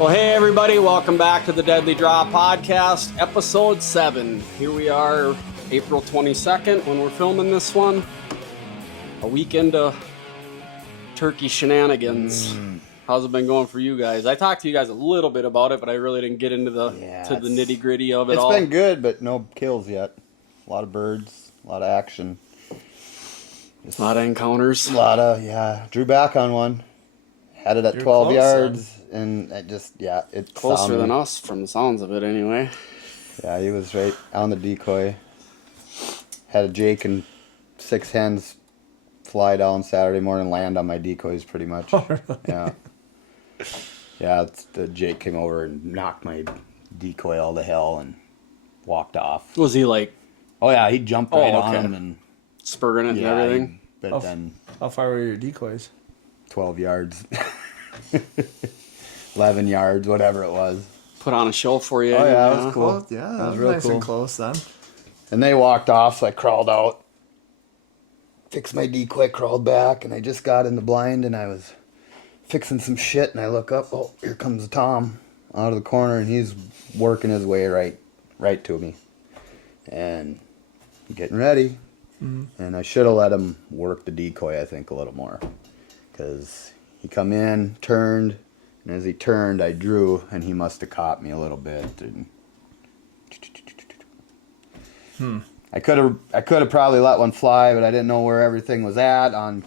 Well, hey, everybody. Welcome back to the Deadly Draw Podcast, Episode 7. Here we are, April 22nd, when we're filming this one. A week into turkey shenanigans. How's it been going for you guys? I talked to you guys a little bit about it, but I really didn't get into the nitty-gritty of it all. It's been good, but no kills yet. A lot of birds, a lot of action. A lot of encounters. Drew back on one. Had it at 12 yards, and it's closer than us from the sounds of it anyway. Yeah, he was right on the decoy. Had a Jake and 6 hens fly down Saturday morning, land on my decoys pretty much. Oh, really? Yeah, the Jake came over and knocked my decoy all to hell and walked off. Was he like... Oh yeah, he jumped right on him and... spurring it and everything? Then... How far were your decoys? 12 yards. 11 yards, whatever it was. Put on a show for you. Oh yeah, that was cool. Well, yeah, that was real nice cool. And close then. And they walked off, so I crawled out, fixed my decoy, crawled back, and I just got in the blind, and I was fixing some shit, and I look up, oh, here comes Tom out of the corner, and he's working his way right to me. And getting ready. Mm-hmm. And I should have let him work the decoy, I think, a little more. Because he come in, turned, and as he turned, I drew, and he must have caught me a little bit. And I could have probably let one fly, but I didn't know where everything was at on,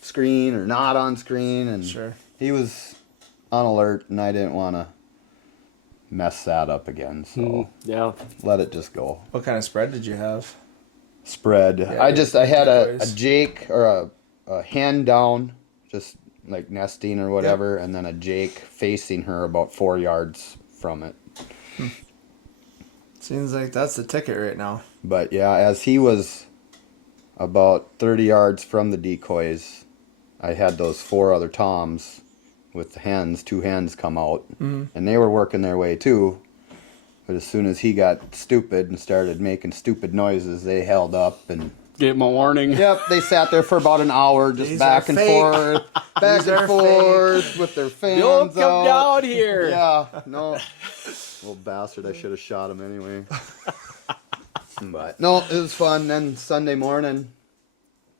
screen or not on screen, and sure. He was on alert, and I didn't want to mess that up again, so let it just go. What kind of spread did you have? Spread. Yeah, I had a Jake or a hen down, just like nesting or whatever, and then a Jake facing her about 4 yards from it. Seems like that's the ticket right now. But yeah, as he was about 30 yards from the decoys, I had those 4 other toms with the hens, 2 hens come out, and they were working their way too. But as soon as he got stupid and started making stupid noises, they held up and... Gave him a warning. Yep, they sat there for about an hour, just back and forth with their fans Don't come down here. Yeah, no. Little bastard, I should have shot him anyway. But no, it was fun. Then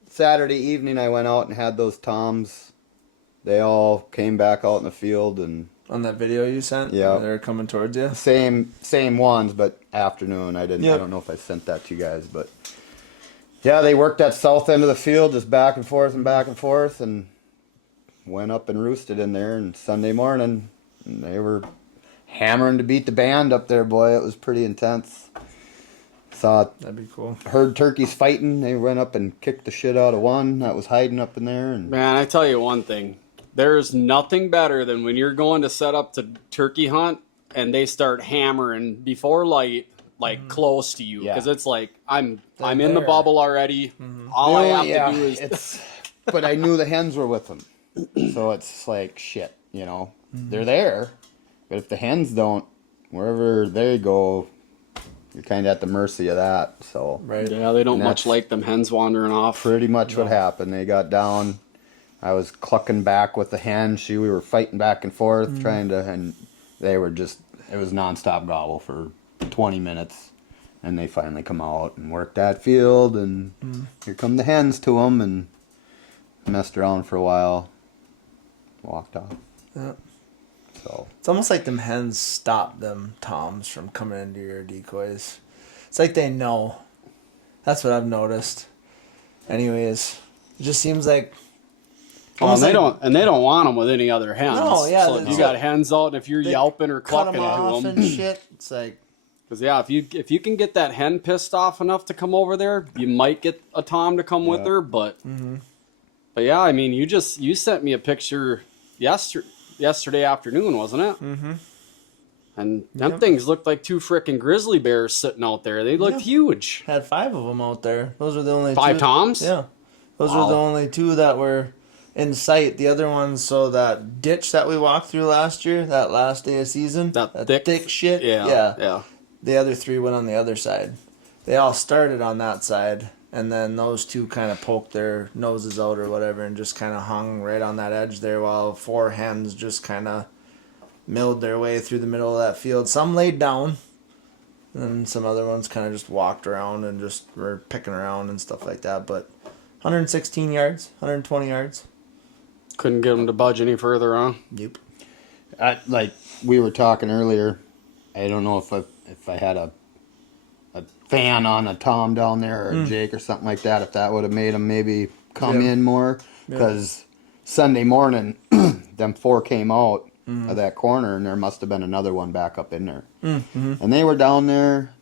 Saturday evening, I went out and had those toms. They all came back out in the field and... On that video you sent? Yeah. They're coming towards you? Same ones, but afternoon. I don't know if I sent that to you guys, but... Yeah, they worked that south end of the field, just back and forth, and went up and roosted in there. And Sunday morning, they were hammering to beat the band up there, boy. It was pretty intense. That'd be cool. Heard turkeys fighting. They went up and kicked the shit out of one that was hiding up in there. And man, I tell you one thing. There's nothing better than when you're going to set up to turkey hunt and they start hammering before light, like close to you, because it's like I'm in the bubble already. All I have to do is. But I knew the hens were with them, so it's like shit. They're there, but if the hens don't, wherever they go, you're kind of at the mercy of that. So right, yeah, they don't much like them hens wandering off. Pretty much what happened. They got down. I was clucking back with the hen. We were fighting back and forth, trying to, and they were just. It was nonstop gobble for 20 minutes, and they finally come out and worked that field, and here come the hens to them, and messed around for a while, walked off. Yeah. So it's almost like them hens stop them toms from coming into your decoys. It's like they know. That's what I've noticed. Anyways, it just seems like. Well, they don't want them with any other hens. No, yeah. So if you got hens out, and if you're yelping or clucking off into them and shit, it's like. Because if you can get that hen pissed off enough to come over there, you might get a tom to come with her. But yeah, I mean, you sent me a picture yesterday afternoon, wasn't it? Mm-hmm. And them things looked like 2 frickin' grizzly bears sitting out there. They looked huge. Had 5 of them out there. Those were the only 5 2. toms? Yeah. Those were the only 2 that were in sight. The other ones, so that ditch that we walked through last year, that last day of season, that thick shit. Yeah. The other 3 went on the other side. They all started on that side, and then those 2 kind of poked their noses out or whatever and just kind of hung right on that edge there while 4 hens just kind of milled their way through the middle of that field. Some laid down, and some other ones kind of just walked around and just were picking around and stuff like that. But 116 yards, 120 yards. Couldn't get them to budge any further, huh? Yep. Like we were talking earlier, I don't know if I had a fan on a Tom down there or a Jake or something like that, if that would have made them maybe come in more. Because Sunday morning, them 4 came out of that corner, and there must have been another one back up in there. And they were down there,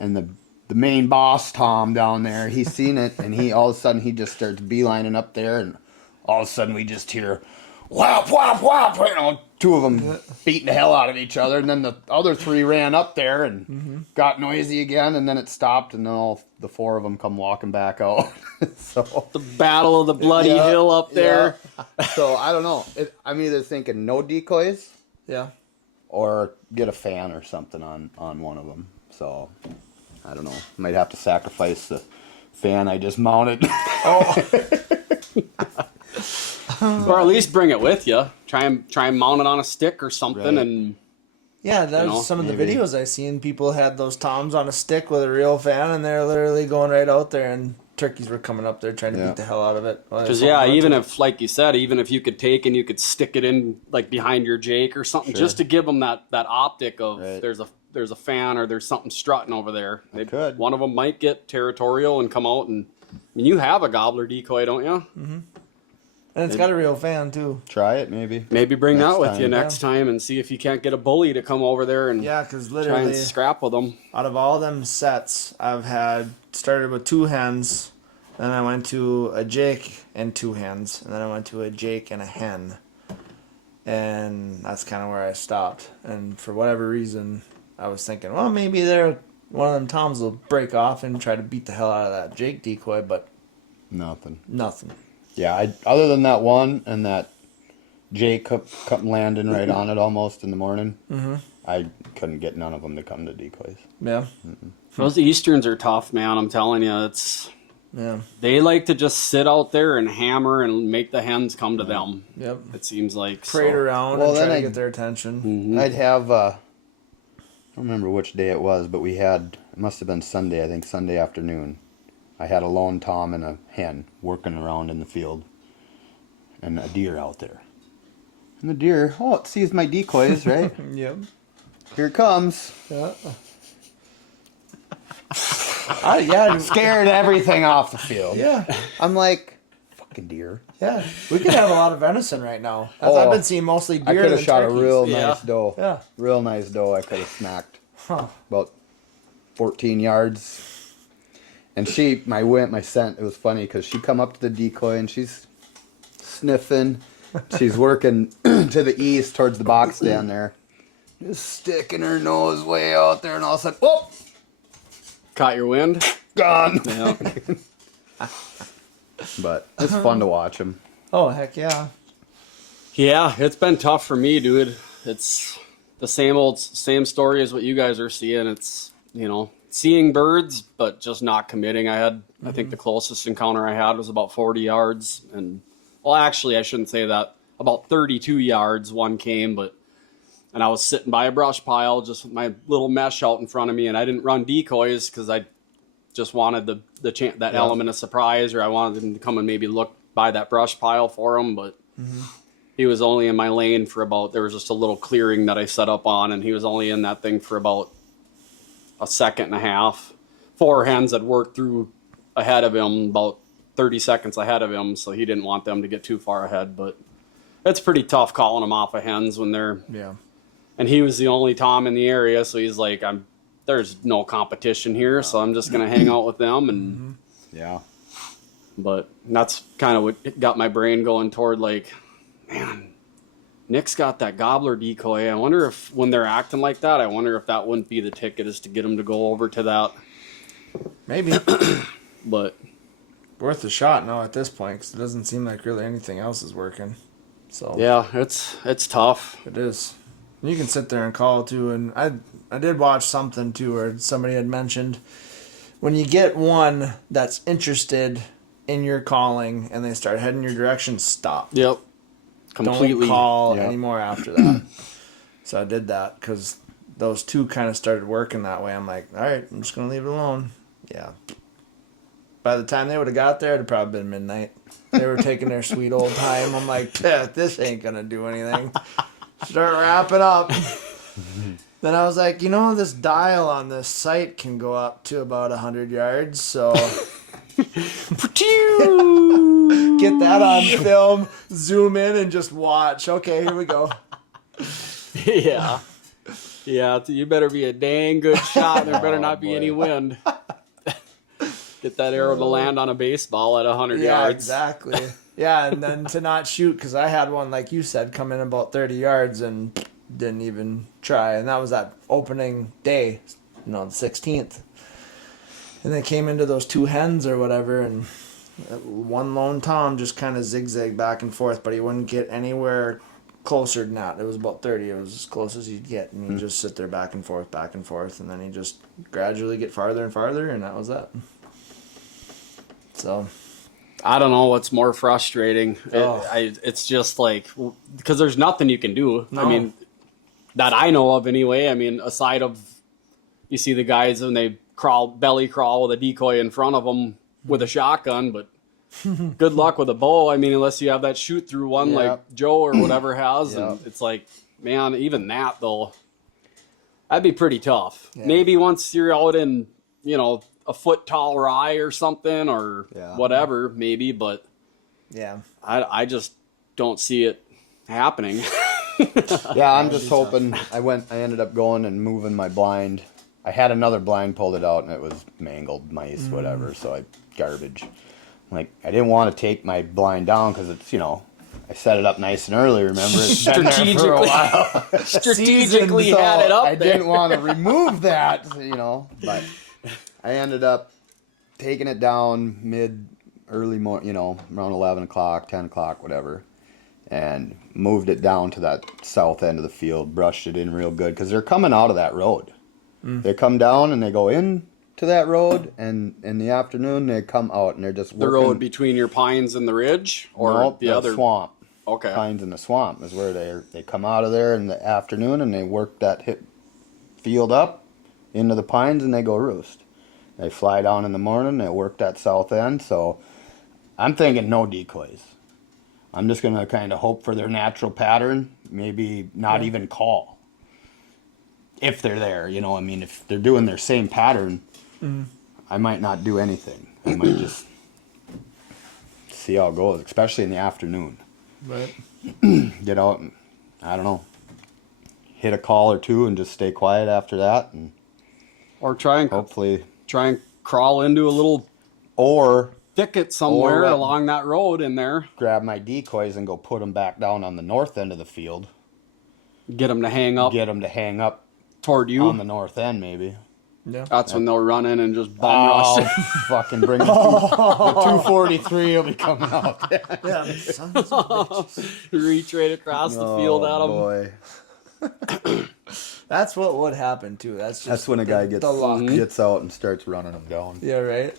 and the main boss, Tom, down there, he's seen it, and he all of a sudden he just starts beelining up there, and all of a sudden we just hear whop, whop, whop, 2 of them beating the hell out of each other, and then the other 3 ran up there and got noisy again, and then it stopped, and then all the 4 of them come walking back out. So The Battle of the Bloody Hill up there. yeah. So I don't know. I'm either thinking no decoys Yeah. or get a fan or something on one of them. So I don't know. Might have to sacrifice the fan I just mounted. Or at least bring it with you. Try and mount it on a stick or something, Right. and Yeah, that You was know, some of the maybe. videos I seen. People had those toms on a stick with a real fan, and they're literally going right out there, and turkeys were coming up there trying to Yeah. beat the hell out of it. because even if, like you said, even if you could take and you could stick it in like behind your Jake or something, Sure. just to give them that optic of Right. there's a fan or there's something strutting over there. Could. One of them might get territorial and come out, and I mean, you have a gobbler decoy, don't you? and it's got a real fan too. Try it, maybe. Maybe bring Next that with time. you next time and see if you can't get a bully to come over there and Yeah, because try literally, and scrap with them. out of all them sets, I've had started with 2 hens, then I went to a Jake and 2 hens, and then I went to a Jake and a hen, and that's kind of where I stopped. And for whatever reason, I was thinking, well, maybe one of them toms will break off and try to beat the hell out of that Jake decoy, but Nothing. nothing. Yeah, other than that one and that Jake kept landing right on it almost in the morning, I couldn't get none of them to come to decoys. Yeah, Those Easterns are tough, man. I'm telling you, yeah, they like to just sit out there and hammer and make the hens come to them. yep. It seems like Parade around Well, and try then to I- get their attention. I'd have, I don't remember which day it was, but it must have been Sunday, I think Sunday afternoon. I had a lone tom and a hen working around in the field, and a deer out there. And the deer, it sees my decoys, right? Yep. Here it comes. Yeah. Yeah. Scared everything off the field. Yeah. I'm like, fucking deer. Yeah. We could have a lot of venison right now. As I've been seeing mostly I deer could have than shot turkeys. a real Yeah. nice doe. Yeah. Real nice doe I could have smacked. Huh. About 14 yards. And my scent, it was funny because she come up to the decoy and she's sniffing. She's working to the east towards the box down there. Just sticking her nose way out there, and all of a sudden, whoop, caught your wind. gone. Yeah. But it's fun to watch them. Oh, heck yeah. Yeah, it's been tough for me, dude. It's the same story as what you guys are seeing. It's, seeing birds, but just not committing. I think the closest encounter I had was about 40 yards. And, well, actually, I shouldn't say that. About 32 yards, one came, and I was sitting by a brush pile just with my little mesh out in front of me, and I didn't run decoys because I just wanted that element of surprise, or I wanted him to come and maybe look by that brush pile for him, but he was only in my lane there was just a little clearing that I set up on, and he was only in that thing for about a second and a half. 4 hens had worked through ahead of him, about 30 seconds ahead of him, so he didn't want them to get too far ahead, but it's pretty tough calling them off of hens when they're... Yeah. And he was the only tom in the area, so he's like, there's no competition here, so I'm just going to hang out with them. And Yeah. But that's kind of what got my brain going toward, like, man, Nick's got that gobbler decoy. I wonder if, when they're acting like that, I wonder if that wouldn't be the ticket, is to get them to go over to that. Maybe. But Worth a shot now at this point, because it doesn't seem like really anything else is working. So yeah, it's tough. it is. You can sit there and call too, and I did watch something too where somebody had mentioned when you get one that's interested in your calling and they start heading your direction, stop. Yep. Completely. Don't call Yep. anymore after that. So I did that because those two kind of started working that way. I'm like, all right, I'm just going to leave it alone. Yeah. By the time they would have got there, it would probably been midnight. They were taking their sweet old time. I'm like, this ain't going to do anything. Start wrapping up. Then I was like, this dial on this site can go up to about 100 yards, so get that on film, zoom in, and just watch. Okay, here we go. Yeah. Yeah, you better be a dang good shot. There better not be any wind. Get that arrow to land on a baseball at 100 yards. Exactly. Yeah, and then to not shoot, because I had one, like you said, come in about 30 yards and didn't even try. And that was that opening day, the 16th. And they came into those two hens or whatever, and one lone tom just kind of zigzagged back and forth, but he wouldn't get anywhere closer than that. It was about 30. It was as close as you'd get, and he'd just sit there back and forth, and then he'd just gradually get farther and farther, and that was that. So I don't know what's more frustrating. It's just like, because there's nothing you can do. No. I mean, that I know of anyway. I mean, aside of, you see the guys when they belly crawl with a decoy in front of them with a shotgun, but good luck with a bow. I mean, unless you have that shoot through one like Joe or whatever has. And it's like, man, even that though, that'd be pretty tough. Yeah. Maybe once you're out in, a foot tall rye or something or whatever, maybe, but I just don't see it happening. Yeah, I'm just hoping. I ended up going and moving my blind. I had another blind, pulled it out, and it was mangled, mice, whatever, so garbage. Like, I didn't want to take my blind down because it's, I set it up nice and early, remember? It's been there for a while. Strategically had it up I didn't want to remove that, but I ended up taking it down early morning, around 11 o'clock, 10 o'clock, whatever, and moved it down to that south end of the field, brushed it in real good, because they're coming out of that road. They come down and they go in to that road, and in the afternoon they come out and they're just working. The road between your pines and the ridge, or the other swamp. Okay. Pines in the swamp is where they come out of there in the afternoon and they work that field up into the pines and they go roost. They fly down in the morning, they work that south end, so I'm thinking no decoys. I'm just going to kind of hope for their natural pattern, maybe not even call. If they're there, I mean, if they're doing their same pattern, I might not do anything. I might just see how it goes, especially in the afternoon. Right. Get out and, I don't know, hit a call or two and just stay quiet after that. And or try and crawl into a little thicket somewhere along that road in there. Grab my decoys and go put them back down on the north end of the field. Get them to hang up. Toward you? On the north end, maybe. Yeah. That's when they'll run in and just bum rush it. Fucking bring the 243 will be coming out. Yeah, sons of bitches. Reach right across the field at them. Boy. That's what would happen, too. That's when a guy gets out and starts running them down. Yeah, right?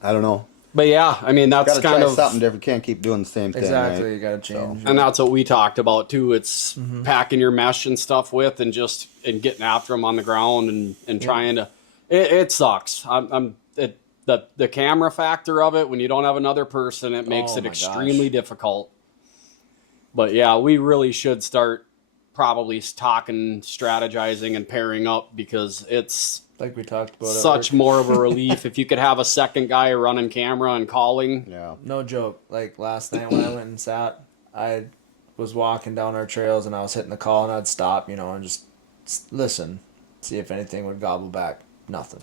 I don't know. But yeah, I mean, that's kind of something different. Can't keep doing the same thing. Exactly, right? you gotta change. And that's what we talked about too. It's packing your mesh and stuff with, and getting after them on the ground and trying to. It sucks. The camera factor of it when you don't have another person, it makes it extremely difficult. But yeah, we really should start probably talking, strategizing, and pairing up because it's. Like we talked about. Such more of a relief if you could have a second guy running camera and calling. Yeah. No joke. Like last night when I went and sat, I was walking down our trails and I was hitting the call and I'd stop, and just listen, see if anything would gobble back. Nothing.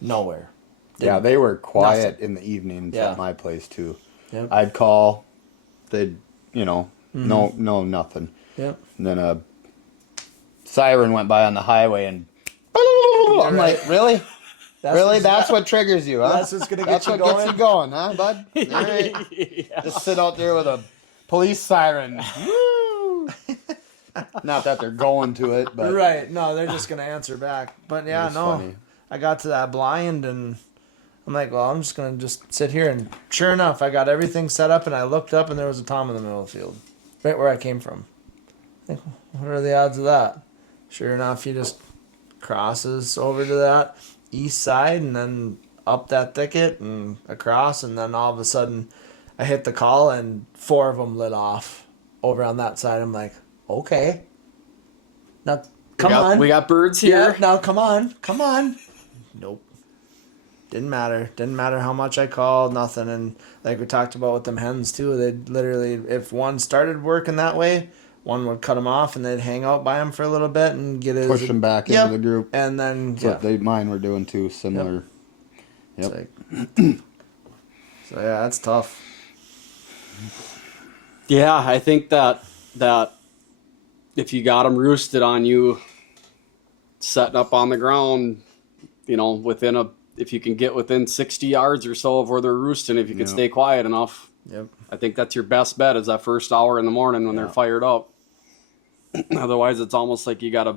Nowhere. Yeah, they were quiet in the evenings at my place too. Yep. I'd call, they'd, no, nothing. Yep. And then a siren went by on the highway and I'm like, really? That's what triggers you, huh? That's what's going to get you going? That's what gets you going, huh, bud? All right. Yeah. Just sit out there with a police siren. Woo! Not that they're going to it, but... Right. No, they're just going to answer back. But yeah, funny. I got to that blind and I'm like, well, I'm just going to just sit here. And sure enough, I got everything set up and I looked up and there was a tom in the middle of the field. Right where I came from. Like, what are the odds of that? Sure enough, he just crosses over to that east side and then up that thicket and across, and then all of a sudden I hit the call and 4 of them lit off over on that side. I'm like, okay. Now, come on. We got birds here. Yeah, now come on. Nope. Didn't matter how much I called, nothing. And like we talked about with them hens too, they'd literally, if one started working that way, one would cut them off and they'd hang out by him for a little bit and get his... Push them back into the group. And then, That's what mine were doing too, similar. Yep. Like, so yeah, that's tough. Yeah, I think that if you got them roosted on you, setting up on the ground, if you can get within 60 yards or so of where they're roosting, if you can stay quiet enough, I think that's your best bet is that first hour in the morning when they're fired up. Otherwise, it's almost like you got to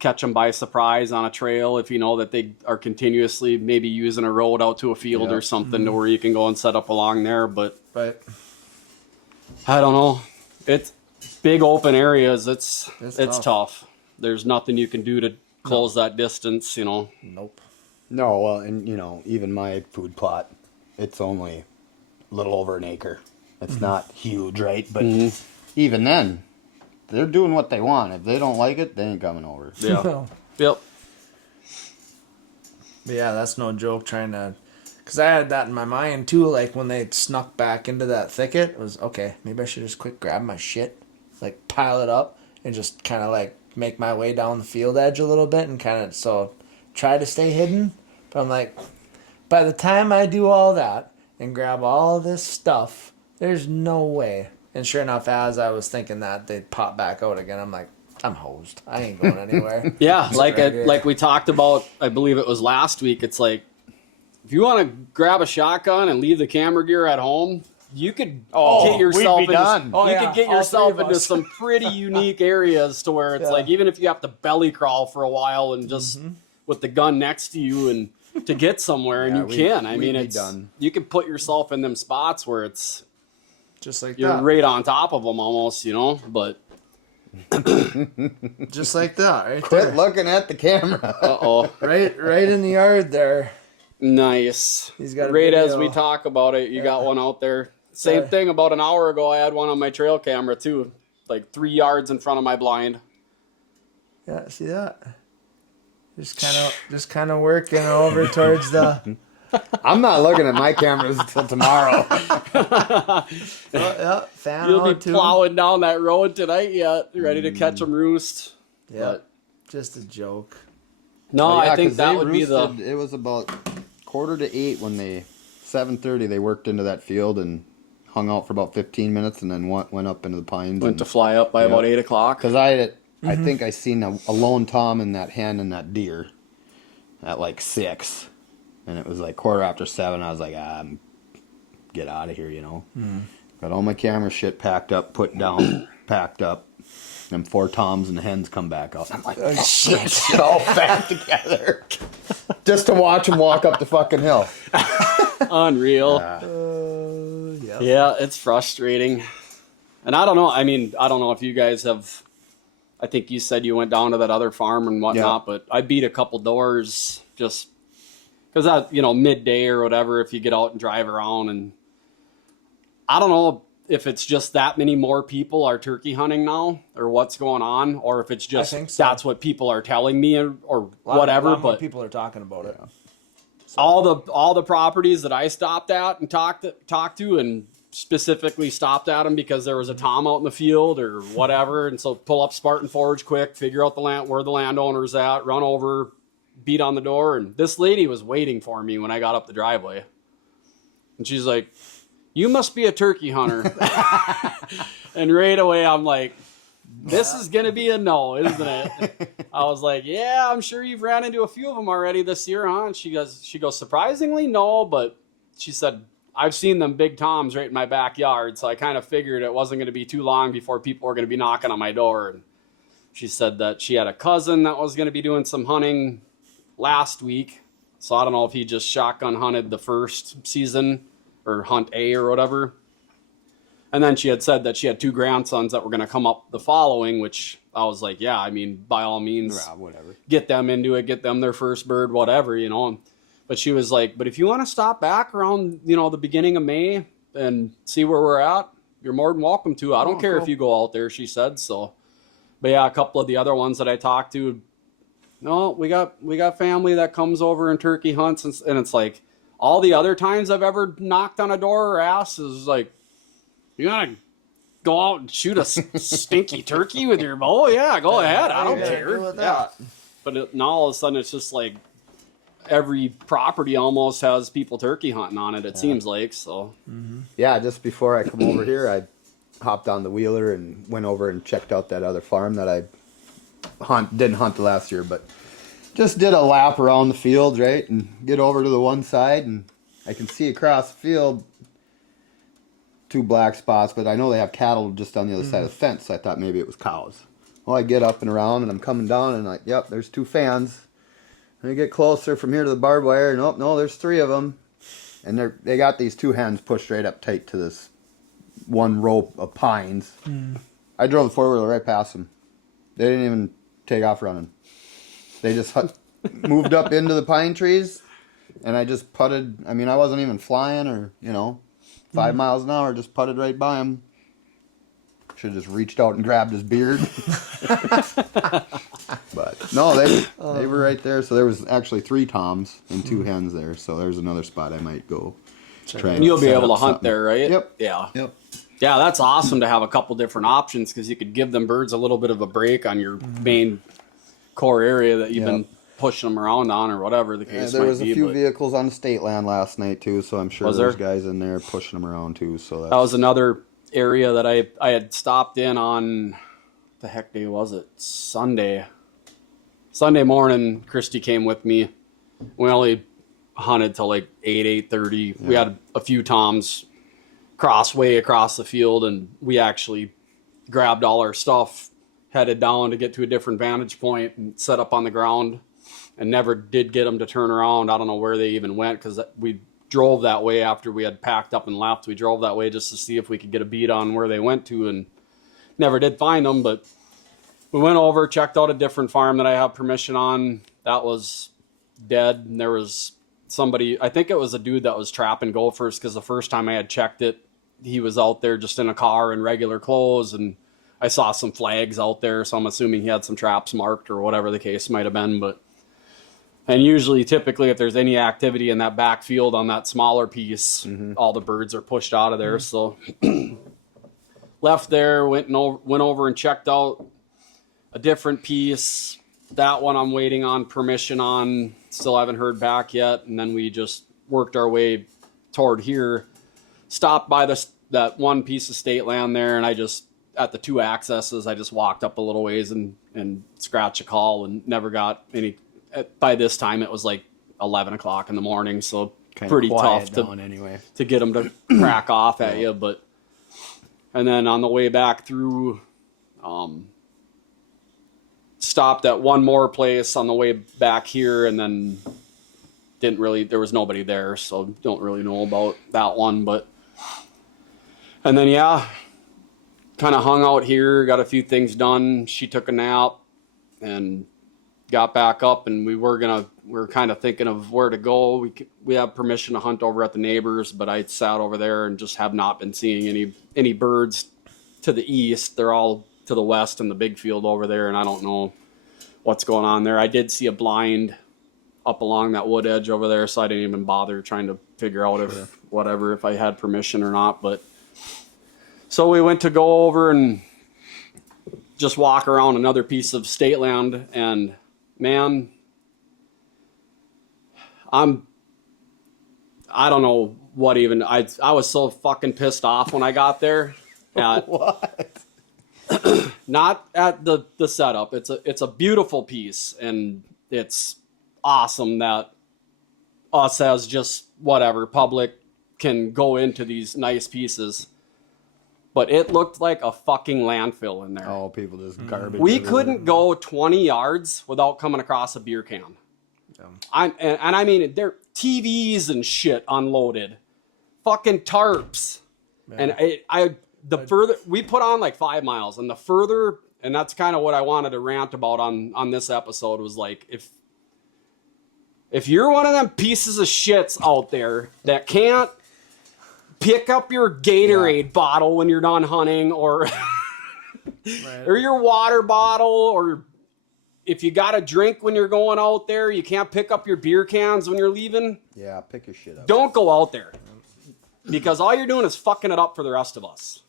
catch them by surprise on a trail if you know that they are continuously maybe using a road out to a field or something to where you can go and set up along there. But I don't know. It's big open areas. It's tough. There's nothing you can do to close that distance, Nope. No, well, and even my food plot, it's only a little over an acre. It's not huge, right? But even then, they're doing what they want. If they don't like it, they ain't coming over. Yeah. Yep. But yeah, that's no joke trying to... Because I had that in my mind too, like when they snuck back into that thicket, it was, okay, maybe I should just quick grab my shit, like pile it up, and just kind of like make my way down the field edge a little bit and kind of, so try to stay hidden. But I'm like, by the time I do all that and grab all this stuff, there's no way. And sure enough, as I was thinking that, they'd pop back out again. I'm like, I'm hosed. I ain't going anywhere. Yeah, like we talked about, I believe it was last week, it's like, if you want to grab a shotgun and leave the camera gear at home, you could get yourself into some pretty unique areas to where it's like, even if you have to belly crawl for a while and just with the gun next to you and to get somewhere, and you can put yourself in them spots where it's just like you're right on top of them almost, but just like that, right? Quit looking at the camera. right in the yard there. Nice. He's got a right video. as we talk about it, you got one out there. Same thing about an hour ago. I had one on my trail camera too, like 3 yards in front of my blind. Yeah, see that? Just kind of working over towards the. I'm not looking at my cameras until tomorrow. You'll be plowing down that road tonight yet, ready to catch them roost. Yeah, but just a joke. No, I think that would be the. It was about 7:45 when 7:30 they worked into that field and hung out for about 15 minutes and then went up into the pines. Went to fly up by about 8 o'clock. Because I think I seen a lone tom and that hen and that deer at like 6. And it was like 7:15. I was like, get out of here, Got all my camera shit packed up, put down, packed up. And 4 toms and the hens come back out. I'm like, oh, shit, all back together. Just to watch them walk up the fucking hill. Unreal. Yeah, it's frustrating. And I don't know. I mean, I don't know if you guys have... I think you said you went down to that other farm and whatnot, but I beat a couple doors just... Because that, midday or whatever, if you get out and drive around. And I don't know if it's just that many more people are turkey hunting now or what's going on, or if it's just that's what people are telling me or whatever. But people are talking about it. So. All the properties that I stopped at and talked to and specifically stopped at them because there was a tom out in the field or whatever. And so pull up Spartan Forge quick, figure out where the landowner's at, run over, beat on the door. And this lady was waiting for me when I got up the driveway. And she's like, "You must be a turkey hunter." And right away I'm like, this is going to be a no, isn't it? I was like, yeah, I'm sure you've ran into a few of them already this year, huh? And she goes, surprisingly, no, but she said, I've seen them big toms right in my backyard. So I kind of figured it wasn't going to be too long before people were going to be knocking on my door. And she said that she had a cousin that was going to be doing some hunting last week. So I don't know if he just shotgun hunted the first season or hunt A or whatever. And then she had said that she had 2 grandsons that were going to come up the following, which I was like, yeah, I mean, by all means, whatever. get them into it, get them their first bird, whatever, you know. But she was like, but if you want to stop back around, you know, the beginning of May and see where we're at, you're more than welcome to. I don't care if you go out there, she said. So, but yeah, a couple of the other ones that I talked to, no, we got family that comes over and turkey hunts. And it's like all the other times I've ever knocked on a door or asked is like, you gotta go out and shoot a stinky turkey with your bow? Yeah, go ahead. I don't care. Yeah. But now all of a sudden it's just like every property almost has people turkey hunting on it. It seems like so. Mm-hmm. Yeah, just before I come over here, I hopped on the wheeler and went over and checked out that other farm that I didn't hunt last year, but just did a lap around the field, right, and get over to the one side, and I can see across the field 2 black spots, but I know they have cattle just on the other side of the fence, so I thought maybe it was cows. Well, I get up and around, and I'm coming down, and like, yep, there's 2 fans. And I get closer from here to the barbed wire, and no, there's 3 of them. And they got these 2 hens pushed right up tight to this one row of pines. I drove the 4-wheeler right past them. They didn't even take off running. They just moved up into the pine trees, and I just putted. I mean, I wasn't even flying or, 5 miles an hour, just putted right by him. Should have just reached out and grabbed his beard. But no, they were right there. So there was actually 3 toms and 2 hens there. So there's another spot I might go try. And you'll be able to hunt there, right? Yep. Yeah. Yep. Yeah, that's awesome to have a couple different options because you could give them birds a little bit of a break on your main core area that you've been pushing them around on or whatever the case might be. There was a few vehicles on the state land last night too, so I'm sure there's guys in there pushing them around too. So that was another area that I had stopped in on. The heck day was it? Sunday morning. Christy came with me. We only hunted till like 8:30. We had a few toms way across the field, and we actually grabbed all our stuff, headed down to get to a different vantage point and set up on the ground, and never did get them to turn around. I don't know where they even went because we drove that way after we had packed up and left. We drove that way just to see if we could get a beat on where they went to, and never did find them. But we went over, checked out a different farm that I have permission on. That was dead. And there was somebody, I think it was a dude that was trapping gophers because the first time I had checked it, he was out there just in a car in regular clothes, and I saw some flags out there, so I'm assuming he had some traps marked or whatever the case might have been. And usually, typically, if there's any activity in that back field on that smaller piece, all the birds are pushed out of there. So left there, went over and checked out a different piece. That one I'm waiting on permission on. Still haven't heard back yet. And then we just worked our way toward here. Stopped by that one piece of state land there, and I just, at the 2 accesses, I just walked up a little ways and scratched a call and never got any. By this time, it was like 11 o'clock in the morning, so kind pretty of tough to get them to crack off at you. But and then on the way back through, stopped at one more place on the way back here, and then there was nobody there, so don't really know about that one. But and then kind of hung out here, got a few things done. She took a nap and got back up, and we were kind of thinking of where to go. We have permission to hunt over at the neighbors, but I sat over there and just have not been seeing any birds to the east. They're all to the west in the big field over there, and I don't know what's going on there. I did see a blind up along that wood edge over there, so I didn't even bother trying to figure out if I had permission or not. But so we went to go over and just walk around another piece of state land, and man, I don't know what even, I was so fucking pissed off when I got there. What? Not at the setup. It's a beautiful piece, and it's awesome that us as just whatever public can go into these nice pieces. But it looked like a fucking landfill in there. Oh, people just garbage. We couldn't go 20 yards without coming across a beer can. Yeah. I mean, there TVs and shit unloaded, fucking tarps, yeah. And the further we put on like 5 miles, and the further, and that's kind of what I wanted to rant about on this episode was like, if you're one of them pieces of shits out there that can't pick up your Gatorade bottle when you're done hunting, or or your water bottle, or if you got a drink when you're going out there, you can't pick up your beer cans when you're leaving. Yeah, pick your shit up. Don't go out there, because all you're doing is fucking it up for the rest of us.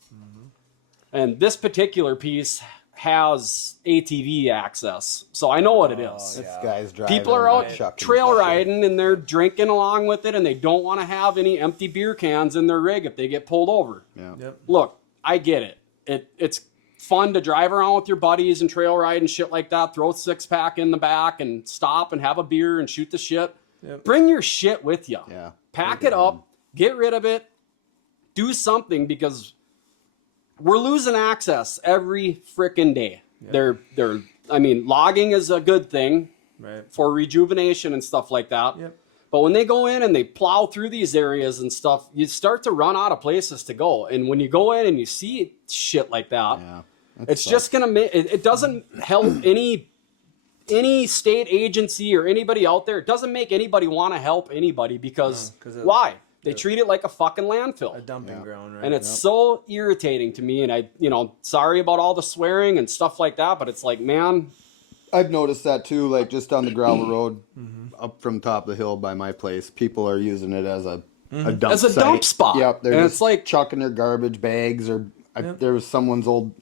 And this particular piece has ATV access, so I know what it is. This guy's driving. People are out chucking trail shit. riding, and they're drinking along with it, and they don't want to have any empty beer cans in their rig if they get pulled over. Yeah. Yep. Look, I get it. It's fun to drive around with your buddies and trail ride and shit like that. Throw a 6-pack in the back and stop and have a beer and shoot the shit. Yep. Bring your shit with you. Yeah. Pack it up. Get rid of it. Do something, because we're losing access every frickin' day. Yep. Logging is a good thing for rejuvenation and stuff like that. Yep. But when they go in and they plow through these areas and stuff, you start to run out of places to go. And when you go in and you see shit like that, it's just going to make it doesn't help any state agency or anybody out there. It doesn't make anybody want to help anybody, because why? They treat it like a fucking landfill. A dumping ground, right? And it's so irritating to me. And sorry about all the swearing and stuff like that, but it's like, man. I've noticed that too, like just on the gravel road up from top of the hill by my place. People are using it as a dump As a site. dump spot. Yep, they're And just it's like chucking their garbage bags, or there was someone's old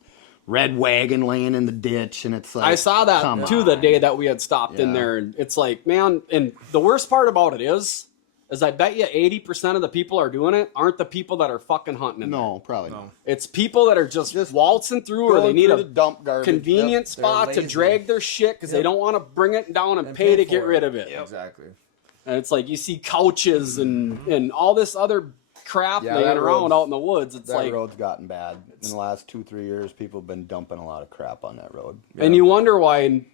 red wagon laying in the ditch, and it's like, I saw that too the day that we had stopped in there, and it's like, man, and the worst part about it is I bet you 80% of the people are doing it aren't the people that are fucking hunting in there. No, probably not. It's people that are just waltzing through, or they need a dump garbage. convenient spot to drag their shit because they don't want to bring it down and pay to get rid of it. Yep. Exactly. And it's like you see couches and all this other crap laying around out in the woods. It's that like road's gotten bad. In the last 2-3 years, people have been dumping a lot of crap on that road. And you wonder why,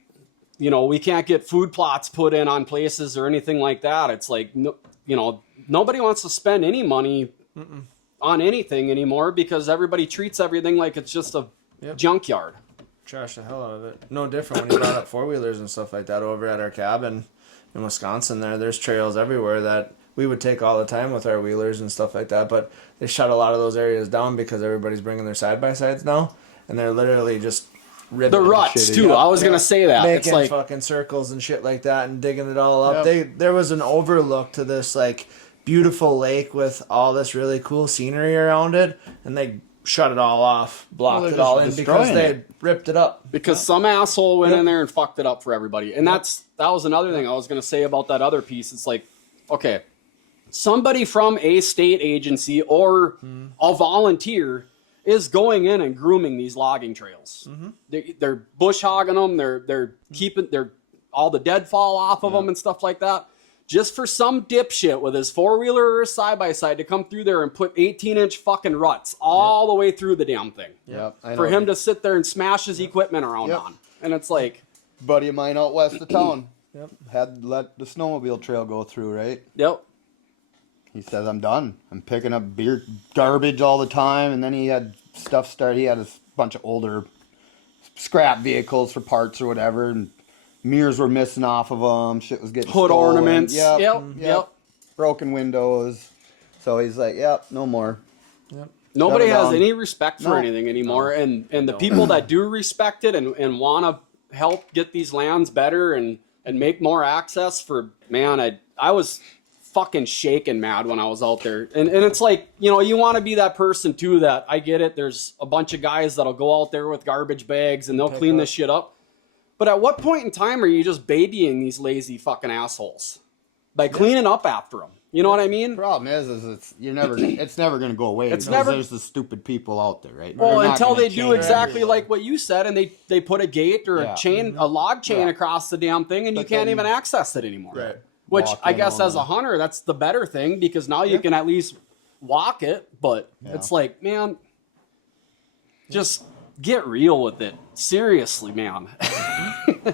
we can't get food plots put in on places or anything like that. It's like, nobody wants to spend any money on anything anymore, because everybody treats everything like it's just a junkyard. Trash the hell out of it. No different when you brought up 4-wheelers and stuff like that over at our cabin in Wisconsin. There's trails everywhere that we would take all the time with our wheelers and stuff like that, but they shut a lot of those areas down because everybody's bringing their side-by-sides now, and they're literally just ripping the ruts too. I was gonna say that making it's like fucking circles and shit like that and digging it all up. There was an overlook to this like beautiful lake with all this really cool scenery around it, and they shut it all off, blocked it all in because they ripped it up. Because some asshole went in there and fucked it up for everybody. And that was another thing I was gonna say about that other piece. It's like, okay, somebody from a state agency or a volunteer is going in and grooming these logging trails. They're bush hogging them. They're keeping all the deadfall off of them and stuff like that. Just for some dipshit with his 4-wheeler or his side-by-side to come through there and put 18-inch fucking ruts all the way through the damn thing. For him to sit there and smash his equipment around on. And it's like, buddy of mine out west of town had let the snowmobile trail go through, right? He says, I'm done. I'm picking up beer garbage all the time. And then he had stuff started. He had a bunch of older scrap vehicles for parts or whatever. And mirrors were missing off of them. Shit was getting hood stolen. ornaments. Yep. Broken windows. So he's like, no more. Nobody has any respect for anything anymore. And the people that do respect it and want to help get these lands better and make more access for, man, I was fucking shaking mad when I was out there. And it's like, you want to be that person too that, I get it, there's a bunch of guys that'll go out there with garbage bags and they'll clean this shit up. But at what point in time are you just babying these lazy fucking assholes by cleaning up after them? You know what I mean? The problem is it's never going to go away. It's because never. There's the stupid people out there, right? Well, They're not until gonna they do change exactly everything. like what you said, and they put a gate or a log chain across the damn thing, and you can't even access it anymore. Right. Which Walk I in guess on as a them. hunter, that's the better thing, because now you can at least walk it. But it's like, man, just get real with it. Seriously, man.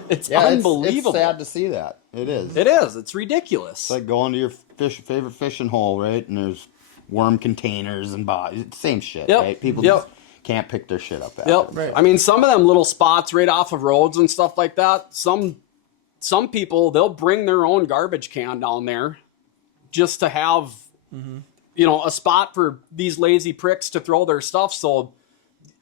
It's unbelievable. It's sad to see that. It is. It is. It's ridiculous. It's like going to your favorite fishing hole, right? And there's worm containers and bodies. It's the same shit, Yep. right? People Yep. just can't pick their shit up after Yep. themselves. I mean, some of them little spots right off of roads and stuff like that. Some people, they'll bring their own garbage can down there just to have, a spot for these lazy pricks to throw their stuff. So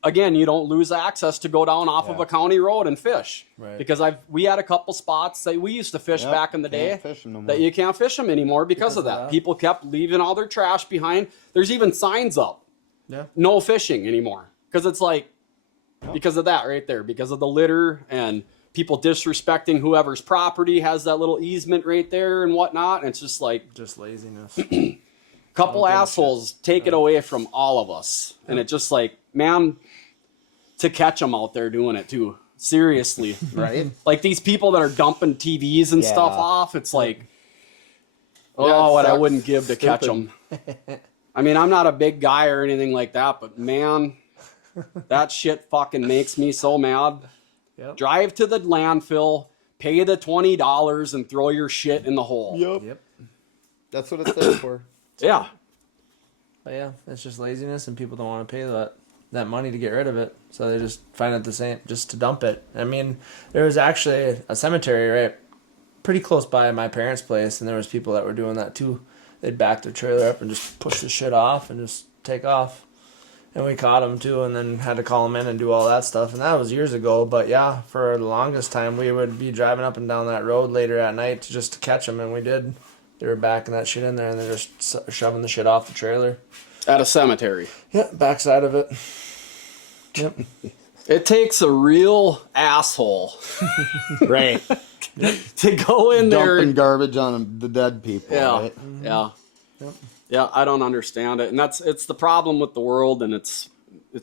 again, you don't lose access to go down off of a county road and fish. Right. Because we had a couple spots that we used to fish Yep, back in the day can't fish 'em no more. that you can't fish them anymore because of that. People kept leaving all their trash behind. There's even signs up. Yeah. No fishing anymore. Because it's like, because of that right there, because of the litter and people disrespecting whoever's property has that little easement right there and whatnot. And it's just like, Just laziness. couple assholes take it away from all of us. And it just like, man, to catch them out there doing it too. Seriously. Right? Like these people that are dumping TVs and stuff Yeah. off. It's like, Yeah, it what I sucks. wouldn't give to catch them. I mean, I'm not a big guy or anything like that, but man, that shit fucking makes me so mad. Yep. Drive to the landfill, pay the $20 and throw your shit in the hole. Yep. That's what it's there for. Yeah. But yeah, it's just laziness, and people don't want to pay that money to get rid of it, so they just find it the same just to dump it. I mean, there was actually a cemetery right pretty close by my parents' place, and there was people that were doing that too. They'd back their trailer up and just push the shit off and just take off. And we caught them too, and then had to call them in and do all that stuff. And that was years ago. But yeah, for the longest time, we would be driving up and down that road later at night just to catch them, and we did. They were backing that shit in there, and they're just shoving the shit off the trailer. At a cemetery. Yeah, backside of it. Yep. It takes a real asshole Right. to go in there. Dumping garbage on the dead people, Yeah. right? Yeah. Yep. Yeah, I don't understand it. And it's the problem with the world, and it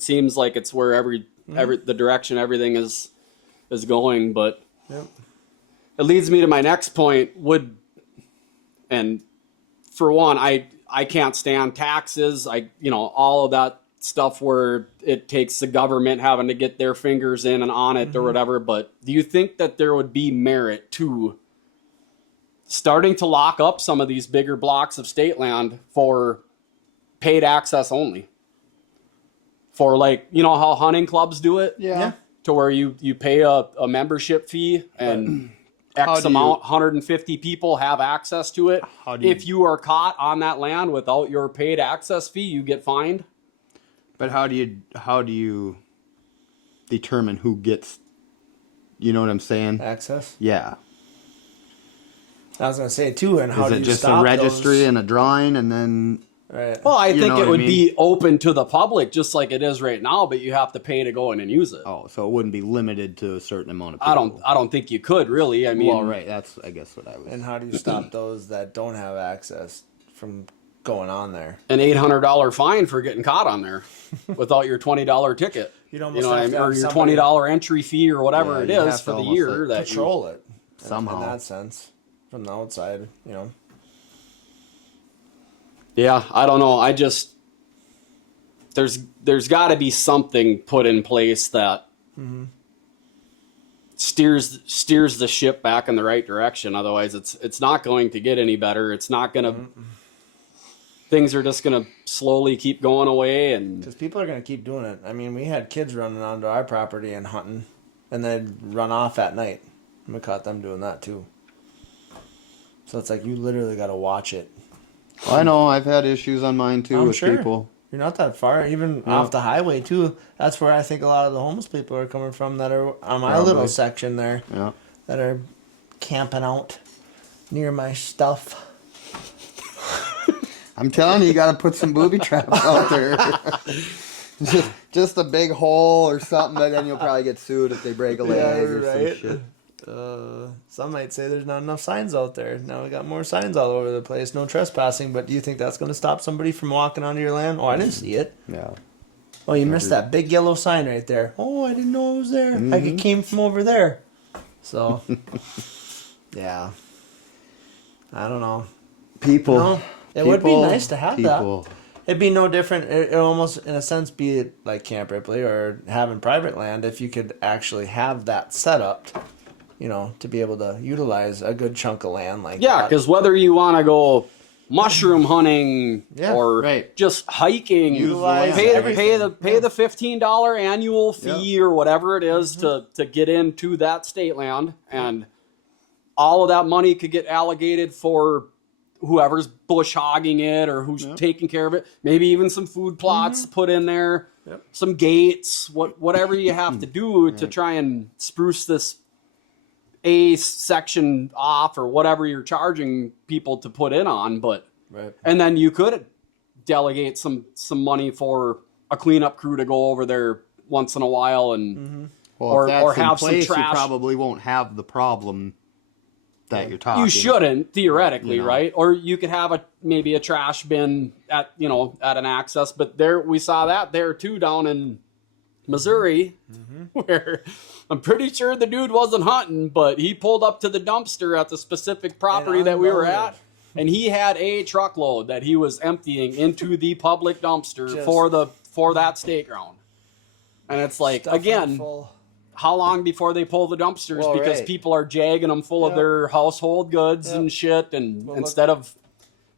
seems like it's where every the direction everything is going, but Yep. it leads me to my next point. And for one, I can't stand taxes. All of that stuff where it takes the government having to get their fingers in and on it or whatever. But do you think that there would be merit to starting to lock up some of these bigger blocks of state land for paid access only? For how hunting clubs do it? Yeah. To where you pay a membership fee and X amount, 150 people have access to it. If you are caught on that land without your paid access fee, you get fined. But how do you determine who gets, you know what I'm saying? Access. Yeah. I was gonna say too, and how Is do it you just stop a registry those? and a drawing and then Right. Well, I You think know it what I would mean? be open to the public just like it is right now, but you have to pay to go in and use it. oh, so it wouldn't be limited to a certain amount of people? I don't think you could really. I mean, Well, right. That's I guess what I was. And how do you stop those that don't have access from going on there? an $800 fine for getting caught on there without your $20 ticket. You'd almost what have I to mean? Or have your somebody $20 entry fee or whatever Yeah, it you'd have is to for the almost, year like, that you, Control it Somehow. in that sense from the outside, Yeah, I don't know. I just there's got to be something put in place that steers the ship back in the right direction. Otherwise, it's not going to get any better. It's not going to. Things are just going to slowly keep going away, and Because people are going to keep doing it. I mean, we had kids running onto our property and hunting, and they'd run off at night. And we caught them doing that too. So it's like you literally got to watch it. I know. I've had issues on mine too I'm with sure. people. You're not that far, even off the highway too. That's where I think a lot of the homeless people are coming from that are on my Probably. little section there Yeah. that are camping out near my stuff. I'm telling you, you got to put some booby traps out there. just a big hole or something, but then you'll probably get sued if they break a leg or some shit. Some might say there's not enough signs out there. Now we got more signs all over the place. No trespassing, but do you think that's going to stop somebody from walking onto your land? Oh, I didn't see it. Yeah. Oh, you missed that big yellow sign right there. Oh, I didn't know it was there. Like it came from over there. So, yeah. I don't know. People. No, it would be nice to have people. that. It'd be no different. It almost, in a sense, be like Camp Ripley or having private land if you could actually have that set up, to be able to utilize a good chunk of land like yeah, that. because whether you want to go mushroom hunting or right. just hiking. Utilize Pay everything. the $15 annual fee or whatever it is to get into that state land, and all of that money could get allocated for whoever's bush hogging it or who's taking care of it. Maybe even some food plots put in there, some gates, whatever you have to do to try and spruce this A section off or whatever you're charging people to put in on. But and then you could delegate some money for a cleanup crew to go over there once in a while and Well, or have some place, trash. You probably won't have the problem that you're talking. You shouldn't theoretically, right? Or you could have maybe a trash bin at an access. But there we saw that there too down in Missouri, where I'm pretty sure the dude wasn't hunting, but he pulled up to the dumpster at the specific property that we were at, and he had a truckload that he was emptying into the public dumpster for that state ground. And it's like, again, how long before they pull the dumpsters because people are jagging them full of their household goods and shit, and instead of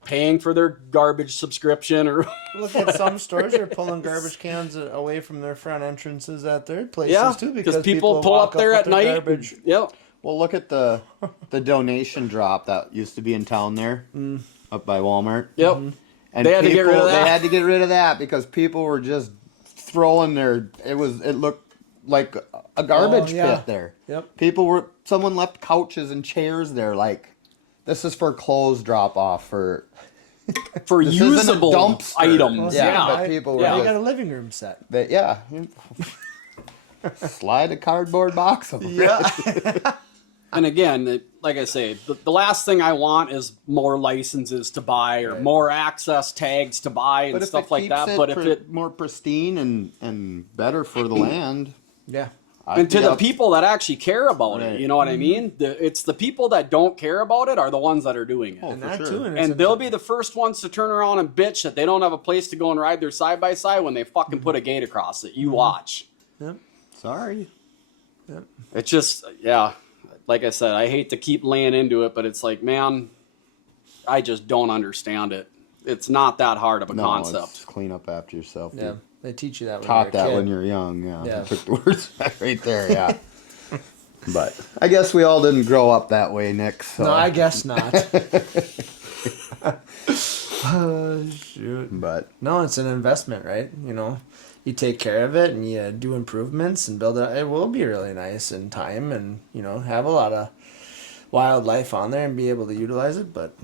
paying for their garbage subscription or look at some stores are pulling garbage cans away from their front entrances at their places too because people pull up there at night. Garbage. Well, look at the donation drop that used to be in town there up by Walmart. And they had to get rid of that. They had to get rid of that because people were just throwing it looked like a garbage pit there. Someone left couches and chairs there, like, this is for clothes drop off for usable items. But people were they got a living room set. Slide a cardboard box of them. And again, like I say, the last thing I want is more licenses to buy or more access tags to buy and stuff like that. But if it more pristine and better for the land, and to the people that actually care about it, you know what I mean? It's the people that don't care about it are the ones that are doing it. And that too. And they'll be the first ones to turn around and bitch that they don't have a place to go and ride their side-by-side when they fucking put a gate across it. You watch. Sorry. It's just, like I said, I hate to keep laying into it, but it's like, man, I just don't understand it. It's not that hard of a concept. It's clean up after yourself. Yeah. They teach you that when Taught you're a kid. when you're young, You took the words right there, But I guess we all didn't grow up that way, Nick. So. No, I guess not. Shoot. But no, it's an investment, right? You take care of it and you do improvements and build it. It will be really nice in time and, have a lot of wildlife on there and be able to utilize it. But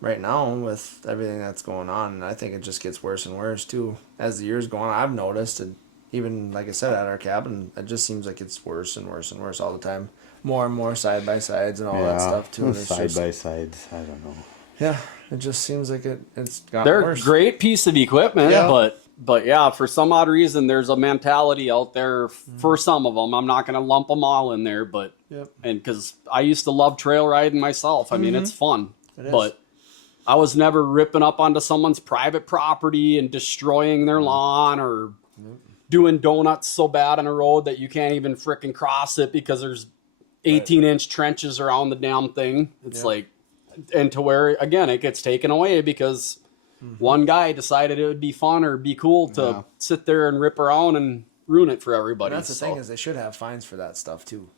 right now, with everything that's going on, I think it just gets worse and worse too. As the years go on, I've noticed, and even, like I said, at our cabin, it just seems like it's worse and worse and worse all the time. More and more side-by-sides and all that stuff too. Side-by-sides, I don't know. Yeah, it just seems like it's gotten worse. They're a great piece of equipment, but for some odd reason, there's a mentality out there for some of them. I'm not going to lump them all in there, but and because I used to love trail riding myself. I mean, it's fun, but I was never ripping up onto someone's private property and destroying their lawn or doing donuts so bad on a road that you can't even frickin' cross it because there's 18-inch trenches around the damn thing. It's like, and to where, again, it gets taken away because one guy decided it would be fun or be cool to sit there and rip around and ruin it for everybody. And that's the thing is they should have fines for that stuff too.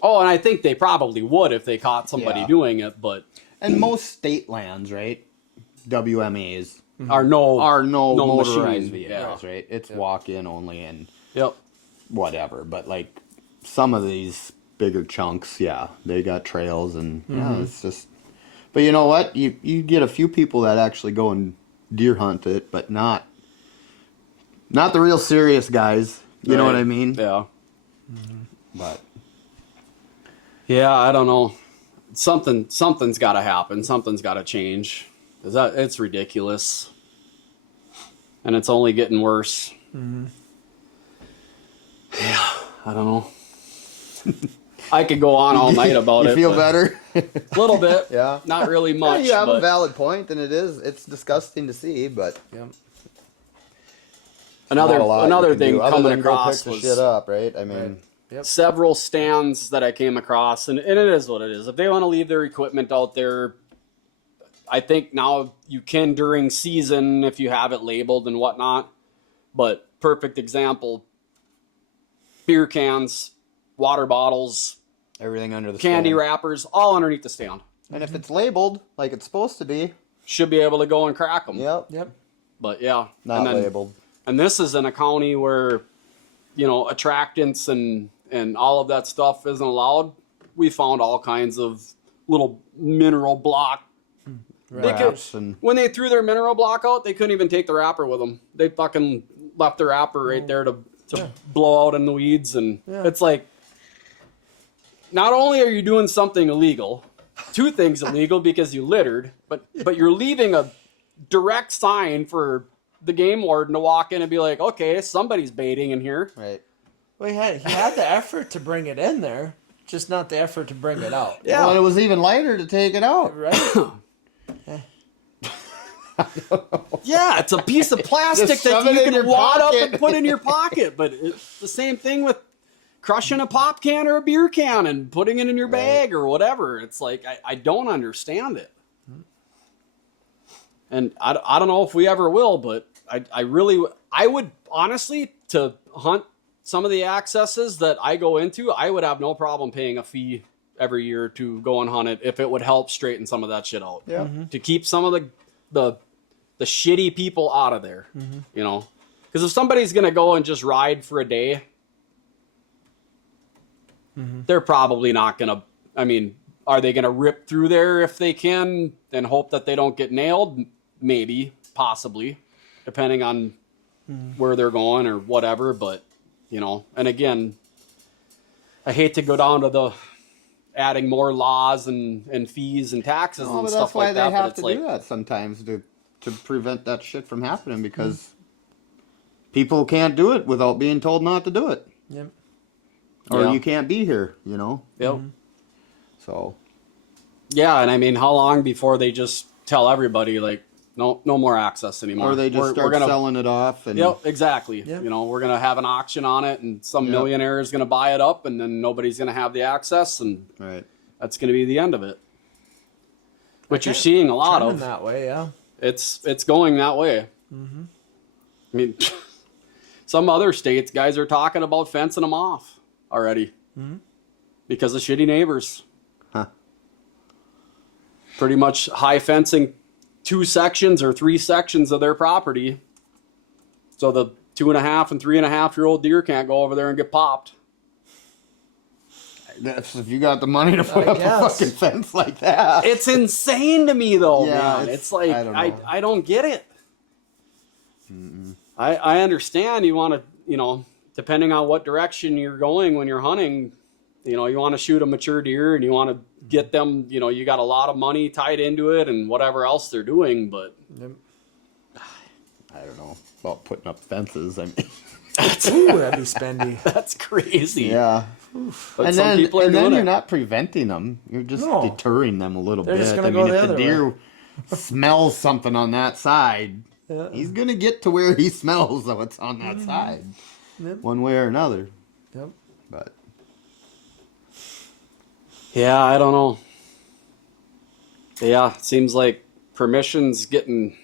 Oh, and I think they probably would if they caught somebody doing it, but... And most state lands, right? WMAs are no motorized machine vehicles, right? It's walk-in only and whatever. But like some of these bigger chunks, they got trails and it's just. But you know what? You get a few people that actually go and deer hunt it, but not the real serious guys. You know what I mean? Yeah. But yeah, I don't know. Something's got to happen. Something's got to change. It's ridiculous. And it's only getting worse. Yeah, I don't know. I could go on all night about it. You feel better? A little bit. Yeah. Not really much. You have a valid point, and it's disgusting to see, but another thing coming across pick the shit up, right? I mean, several stands that I came across, and it is what it is. If they want to leave their equipment out there, I think now you can during season if you have it labeled and whatnot. But perfect example, beer cans, water bottles, Everything under the candy stand. wrappers, all underneath the stand. And if it's labeled like it's supposed to be, should be able to go and crack them. Yep. But yeah. not labeled. And this is in a county where, attractants and all of that stuff isn't allowed. We found all kinds of little mineral block. When they threw their mineral block out, they couldn't even take the wrapper with them. They fucking left the wrapper right there to blow out in the weeds. And it's like, not only are you doing something illegal, 2 things illegal because you littered, but you're leaving a direct sign for the game warden to walk in and be like, okay, somebody's baiting in here. Right. Well, he had the effort to bring it in there, just not the effort to bring it out. Yeah. Well, it was even lighter to take it out. Right? Yeah, it's a piece of plastic Just that shove it you in your can wad up pocket. and put in your pocket. But it's the same thing with crushing a pop can or a beer can and putting it in your bag or whatever. It's like, I don't understand it. And I don't know if we ever will, but I would honestly, to hunt some of the accesses that I go into, I would have no problem paying a fee every year to go and hunt it if it would help straighten some of that shit out. Yeah. To keep some of the shitty people out of there, because if somebody's going to go and just ride for a day, they're probably not going to, are they going to rip through there if they can and hope that they don't get nailed? Maybe, possibly, depending on where they're going or whatever. But, and again, I hate to go down to the adding more laws and fees and taxes and stuff like that. That's why they have but to do that sometimes to prevent that shit from happening, because people can't do it without being told not to do it. Yep. Or you can't be here, Yep. So. Yeah, and how long before they just tell everybody, like, no more access anymore? Or they just start selling it off. And Yep, exactly. Yep. We're going to have an auction on it, and some millionaire is going to buy it up, and then nobody's going to have the access, and that's going to be the end of it. Which you're seeing a lot of. That way, yeah. It's going that way. Some other states, guys are talking about fencing them off already because of shitty neighbors. Huh. Pretty much high fencing 2 sections or 3 sections of their property, so the 2.5 and 3.5-year-old deer can't go over there and get popped. That's if you got the money to put up a fucking fence like that. It's insane to me, though, man. It's like, I don't get it. I understand you want to, depending on what direction you're going when you're hunting, you want to shoot a mature deer and you want to get them, you got a lot of money tied into it and whatever else they're doing, but I don't know about putting up fences. Ooh, that'd be spendy. That's crazy. Yeah. But and some then, people are doing you're it. not preventing them. You're just deterring them a little They're bit. just gonna go the if the other deer smells something on that side, he's going to get to where he smells what's on that side. Yep. One way or another. Yep. But Yeah, I don't know. Yeah, it seems like permission's getting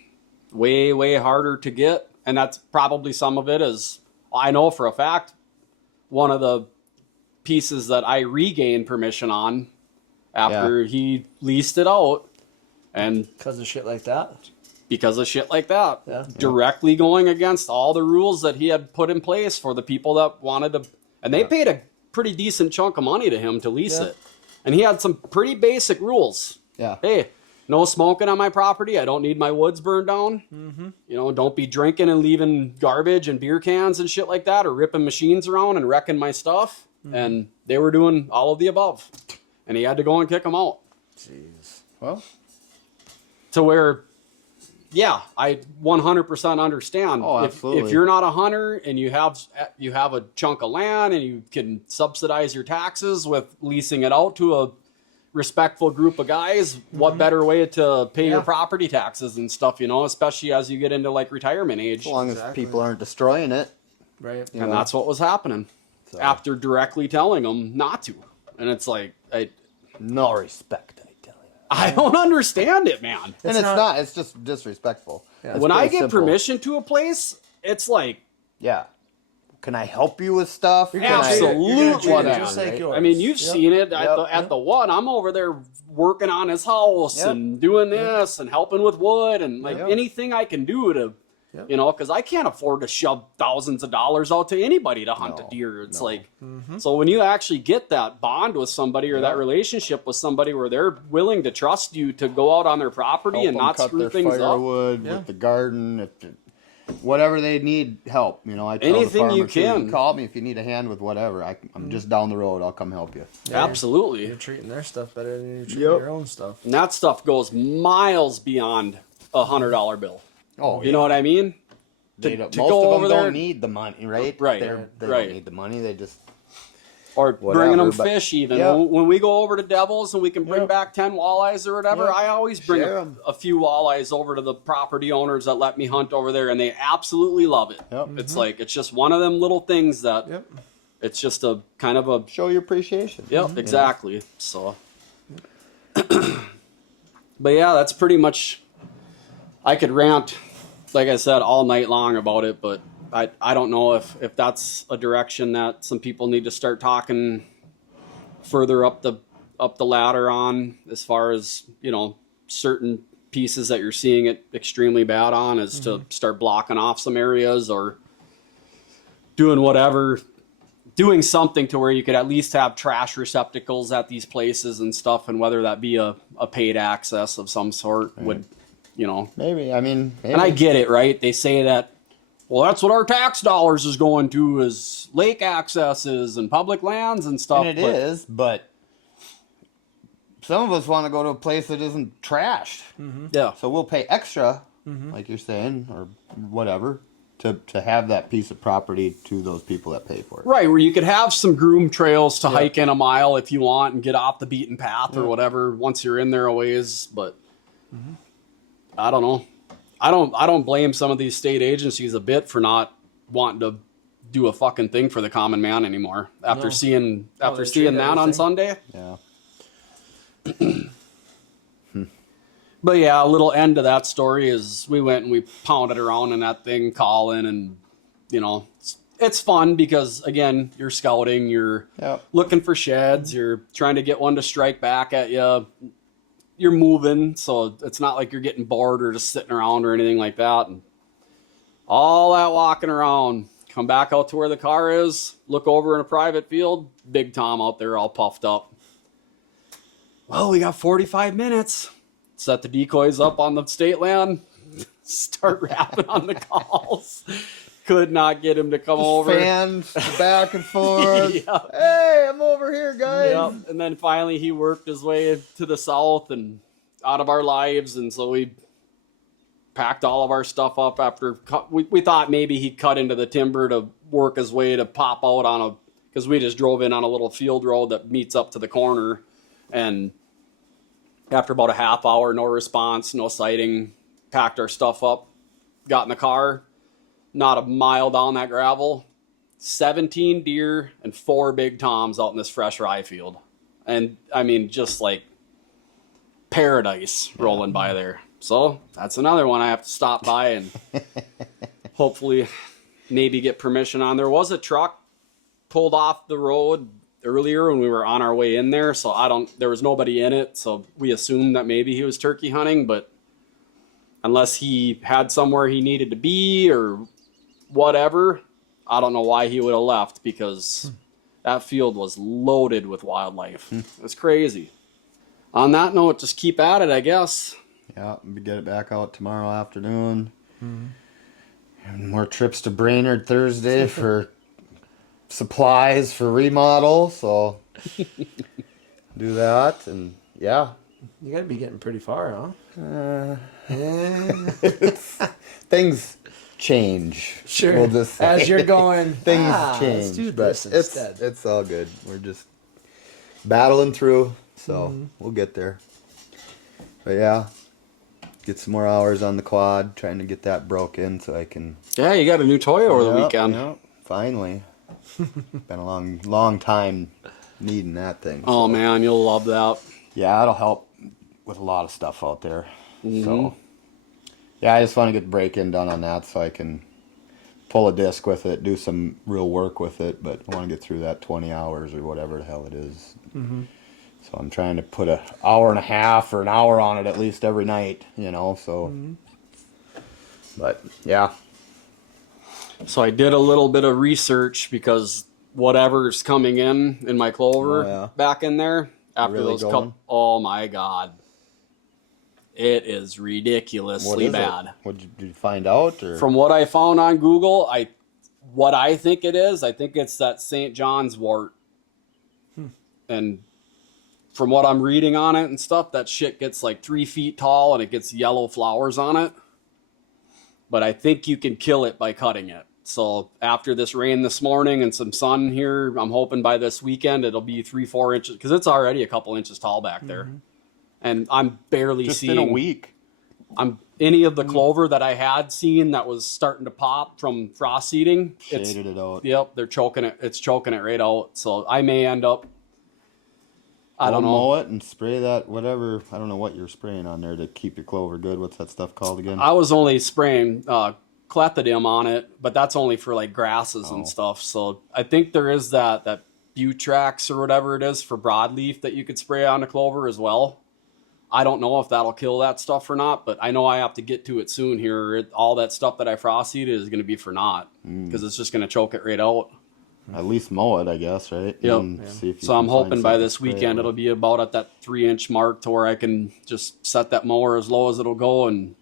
way, way harder to get. And that's probably some of it is, I know for a fact, one of the pieces that I regained permission on after he leased it out. And because of shit like that. Yeah. Directly going against all the rules that he had put in place for the people that wanted to. And they paid a pretty decent chunk of money to him to lease it. And he had some pretty basic rules. Yeah. Hey, no smoking on my property. I don't need my woods burned down. Don't be drinking and leaving garbage and beer cans and shit like that, or ripping machines around and wrecking my stuff. And they were doing all of the above. And he had to go and kick them out. Jeez. Well. To where, I 100% understand. Oh, absolutely. If you're not a hunter and you have a chunk of land and you can subsidize your taxes with leasing it out to a respectful group of guys, what better way to pay your property taxes and stuff, especially as you get into like retirement age. As long as people aren't destroying it. Right. And that's what was happening after directly telling them not to. And it's like, no respect, I tell you. I don't understand it, man. And it's not. It's just disrespectful. Yeah. It's When I pretty get simple. permission to a place, it's like, Yeah. Can I help you with stuff? You're gonna treat it- you're gonna treat it Whatever, just like right? yours. I mean, you've seen it Yep. at the one. I'm over there working on his house Yep. and doing this and helping with wood and like Yep. anything I can do to, Yep. you know, because I can't afford to shove thousands of dollars out to anybody to hunt No, a deer. It's no. like, so when you actually get that bond with somebody or that Yep. relationship with somebody where they're willing to trust you to go out on their property Help and them not cut screw their things up. firewood Yeah. with the garden, whatever they need help. You know, I tell Anything the you farmer, too, can. call me if you need a hand with whatever. I'm just down the road. I'll come help you. Yeah, Absolutely. You're treating their stuff better than you're treating Yep. your own stuff. And that stuff goes miles beyond $100 bill. Oh, You know what I mean? They to don't, go most of over them there- don't need the money, right? Right, They right. don't need the money. They just Or Whatever, bringing them but- fish even. Yeah. When we go over to Devil's and we can bring Yep. back 10 walleyes or whatever, Yep. I always bring Share 'em. a few walleyes over to the property owners that let me hunt over there, and they absolutely love it. Yep. It's like, it's just one of them little things that Yep. it's just a kind of a, show your appreciation. yep, exactly. So, but yeah, that's pretty much, I could rant, like I said, all night long about it, but I don't know if that's a direction that some people need to start talking further up the ladder on, as far as, you know, certain pieces that you're seeing it extremely bad on, is to start blocking off some areas or doing something to where you could at least have trash receptacles at these places and stuff, and whether that be a paid access of some sort would, you know. Maybe. I mean, maybe. And I get it, right? They say that, well, that's what our tax dollars is going to, is lake accesses and public lands and stuff. And it is, but some of us want to go to a place that isn't trashed. Yeah. So we'll pay extra, like you're saying, or whatever, to have that piece of property to those people that pay for it. Right, where you could have some groom trails to hike in a mile if you want and get off the beaten path or whatever once you're in there a ways, but I don't know. I don't blame some of these state agencies a bit for not wanting to do a fucking thing for the common man anymore after No. seeing they treat that on everything. Sunday. Yeah. But yeah, a little end to that story is we went and we pounded around in that thing calling, and you know, it's fun because again, you're scouting, you're Yep. looking for sheds, you're trying to get one to strike back at you. You're moving, so it's not like you're getting bored or just sitting around or anything like that. And all that walking around, come back out to where the car is, look over in a private field, Big Tom out there all puffed up. Well, we got 45 minutes. Set the decoys up on the state land, start rapping on the calls. Could not get him to come over. Fans back and forth. Yeah. Hey, I'm over here, guys. Yep. And then finally he worked his way to the south and out of our lives. And so we packed all of our stuff up after we thought maybe he cut into the timber to work his way to pop out on because we just drove in on a little field road that meets up to the corner. And after about a half hour, no response, no sighting, packed our stuff up, got in the car, not a mile down that gravel, 17 deer and 4 big toms out in this fresh rye field. And I mean, just like paradise rolling by there. So that's another one I have to stop by and hopefully maybe get permission on. There was a truck pulled off the road earlier when we were on our way in there, so there was nobody in it, so we assumed that maybe he was turkey hunting, but unless he had somewhere he needed to be or whatever, I don't know why he would have left, because that field was loaded with wildlife. It's crazy. On that note, just keep at it, I guess. Yeah, we get it back out tomorrow afternoon. And more trips to Brainerd Thursday for supplies for remodel, so do that, and yeah. You gotta be getting pretty far, huh? Things change. Sure. We'll just say. As you're going, Things let's change, do but this instead. it's all good. We're just battling through, so we'll get there. But yeah, get some more hours on the quad, trying to get that broke in so I can. Yeah, you got a new toy over the Yep, weekend. yep, finally. Been a long time needing that thing. Oh so. man, you'll love that. Yeah, it'll help with a lot of stuff out there. Mm-hmm. So, yeah, I just want to get the break-in done on that so I can pull a disc with it, do some real work with it, but I want to get through that 20 hours or whatever the hell it is. Mm-hmm. So I'm trying to put an hour and a half or an hour on it at least every night, so. Mm-hmm. But, yeah. So I did a little bit of research because whatever's coming in my clover back in there after Really those going? couple, oh my God. It is ridiculously bad. What did you find out? Or? From what I found on Google, what I think it is, I think it's that St. John's wort. And from what I'm reading on it and stuff, that shit gets like 3 feet tall and it gets yellow flowers on it. But I think you can kill it by cutting it. So after this rain this morning and some sun here, I'm hoping by this weekend it'll be 3-4 inches because it's already a couple inches tall back there. Mm-hmm. And I'm barely just seeing. In a week. Any of the clover that I had seen that was starting to pop from frost seeding. Shaded it out. Yep, they're choking it. It's choking it right out. So I may end up. I don't know. Mow it and spray that whatever. I don't know what you're spraying on there to keep your clover good. What's that stuff called again? I was only spraying clethodim on it, but that's only for like grasses and stuff. So I think there is that Butrax or whatever it is for broadleaf that you could spray on the clover as well. I don't know if that'll kill that stuff or not, but I know I have to get to it soon here. All that stuff that I frost seeded is going to be for naught because it's just going to choke it right out. At least mow it, I guess, right? Yep. So I'm hoping by this weekend it'll be about at that 3-inch mark to where I can just set that mower as low as it'll go and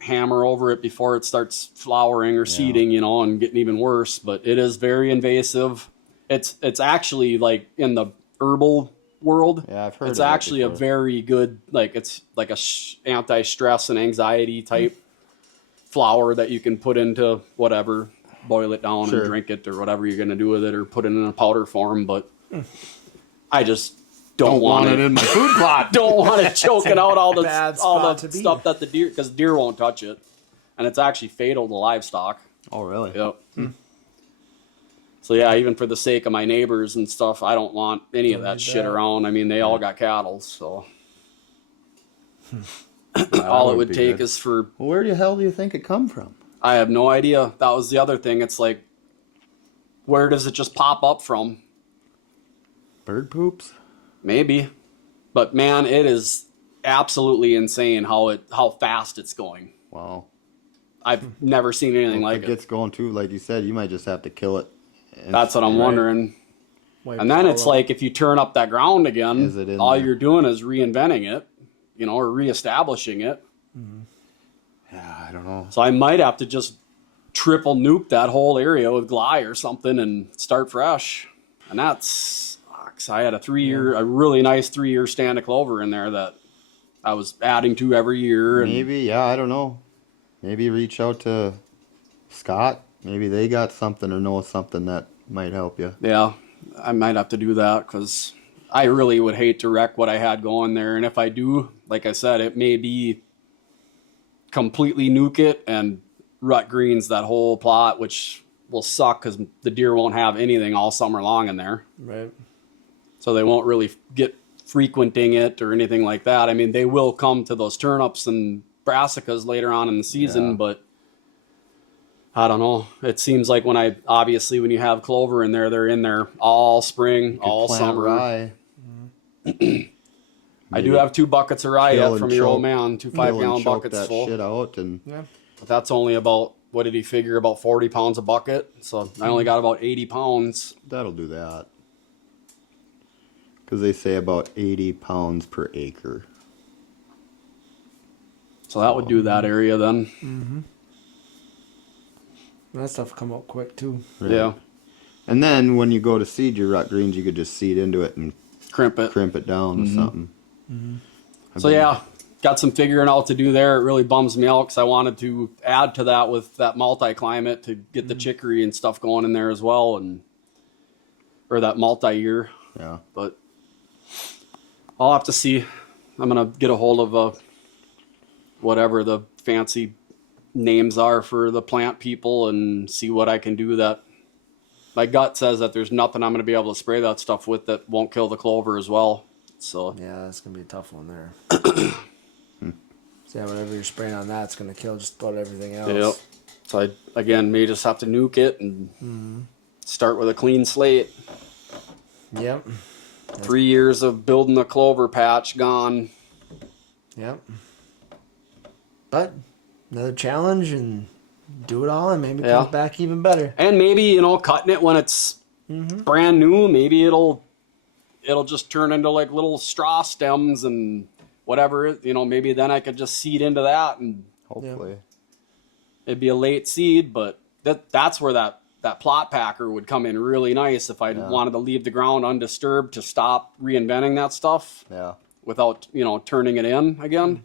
hammer over it before it starts flowering or seeding, and getting even worse. But it is very invasive. It's actually like in the herbal world. Yeah, I've heard it's actually a very good, it's like a anti-stress and anxiety type flower that you can put into whatever, boil it down and drink it or whatever you're going to do with it or put it in a powder form. But I just don't want it in my food plot. Don't want it choking out all the stuff that the deer, because deer won't touch it. And it's actually fatal to livestock. Oh, really? Yep. So yeah, even for the sake of my neighbors and stuff, I don't want any of that shit around. I mean, they all got cattle, so all it would take is for. Well, where the hell do you think it come from? I have no idea. That was the other thing. It's like, where does it just pop up from? Bird poops? Maybe, but man, it is absolutely insane how fast it's going. Wow. I've never seen anything like it. If it gets going too, like you said, you might just have to kill it. That's what I'm wondering. And then it's like if you turn up that ground again, all you're doing is reinventing it, or reestablishing it. Mm-hmm. Yeah, I don't know. So I might have to just triple nuke that whole area with Gly or something and start fresh. And that sucks. I had a really nice 3-year stand of clover in there that I was adding to every year. Maybe, I don't know. Maybe reach out to Scott. Maybe they got something or know something that might help you. Yeah, I might have to do that because I really would hate to wreck what I had going there. And if I do, like I said, it may be completely nuke it and rut greens that whole plot, which will suck because the deer won't have anything all summer long in there. Right. So they won't really get frequenting it or anything like that. I mean, they will come to those turnips and brassicas later on in the season, but I don't know. It seems like when you have clover in there, they're in there all spring, all summer. Rye. I do have 2 buckets of rye yet from your old man, 2 5-gallon buckets that full. Shit out and But that's only about, what did he figure, about 40 pounds a bucket. So I only got about 80 pounds. That'll do that. Because they say about 80 pounds per acre. So that would do that area then. Mm-hmm. That stuff come out quick too. Right. Yeah. And then when you go to seed your rut greens, you could just seed into it and crimp it down with something. Mm-hmm. So got some figuring out to do there. It really bums me out because I wanted to add to that with that multi-climate to get the chicory and stuff going in there as well, or that multi-year. Yeah. But I'll have to see. I'm gonna get a hold of whatever the fancy names are for the plant people and see what I can do. That my gut says that there's nothing I'm going to be able to spray that stuff with that won't kill the clover as well. So Yeah, that's gonna be a tough one there. So yeah, whatever you're spraying on that's gonna kill just about everything else. yep. So I again may just have to nuke it and start with a clean slate. Yep. 3 years of building a clover patch gone. Yep. But another challenge and do it all and maybe it comes back even better. And maybe, cutting it when it's brand new, maybe it'll just turn into like little straw stems and whatever, maybe then I could just seed into that and Hopefully. it'd be a late seed, but that's where that plot packer would come in really nice if I wanted to leave the ground undisturbed to stop reinventing that stuff. Yeah. Without, turning it in again.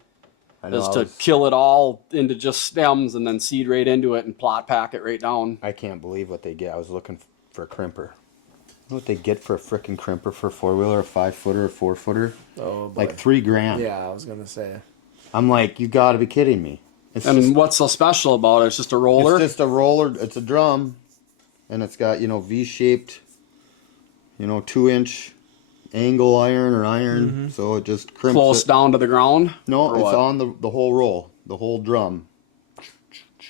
I know, Is to kill it all into just stems and then seed right into it and plot pack it right down. I can't believe what they get. I was looking for a crimper. You know what they get for a frickin' crimper for a 4-wheeler, a 5-footer, a 4-footer? Oh boy. Like $3,000. Yeah, I was gonna say. I'm like, you gotta be kidding me. What's so special about it? It's just a roller? It's just a roller. It's a drum. And it's got, V-shaped, 2-inch angle iron or iron. So it just crimps Close it. down to the ground? No, it's on the whole roll, the whole drum.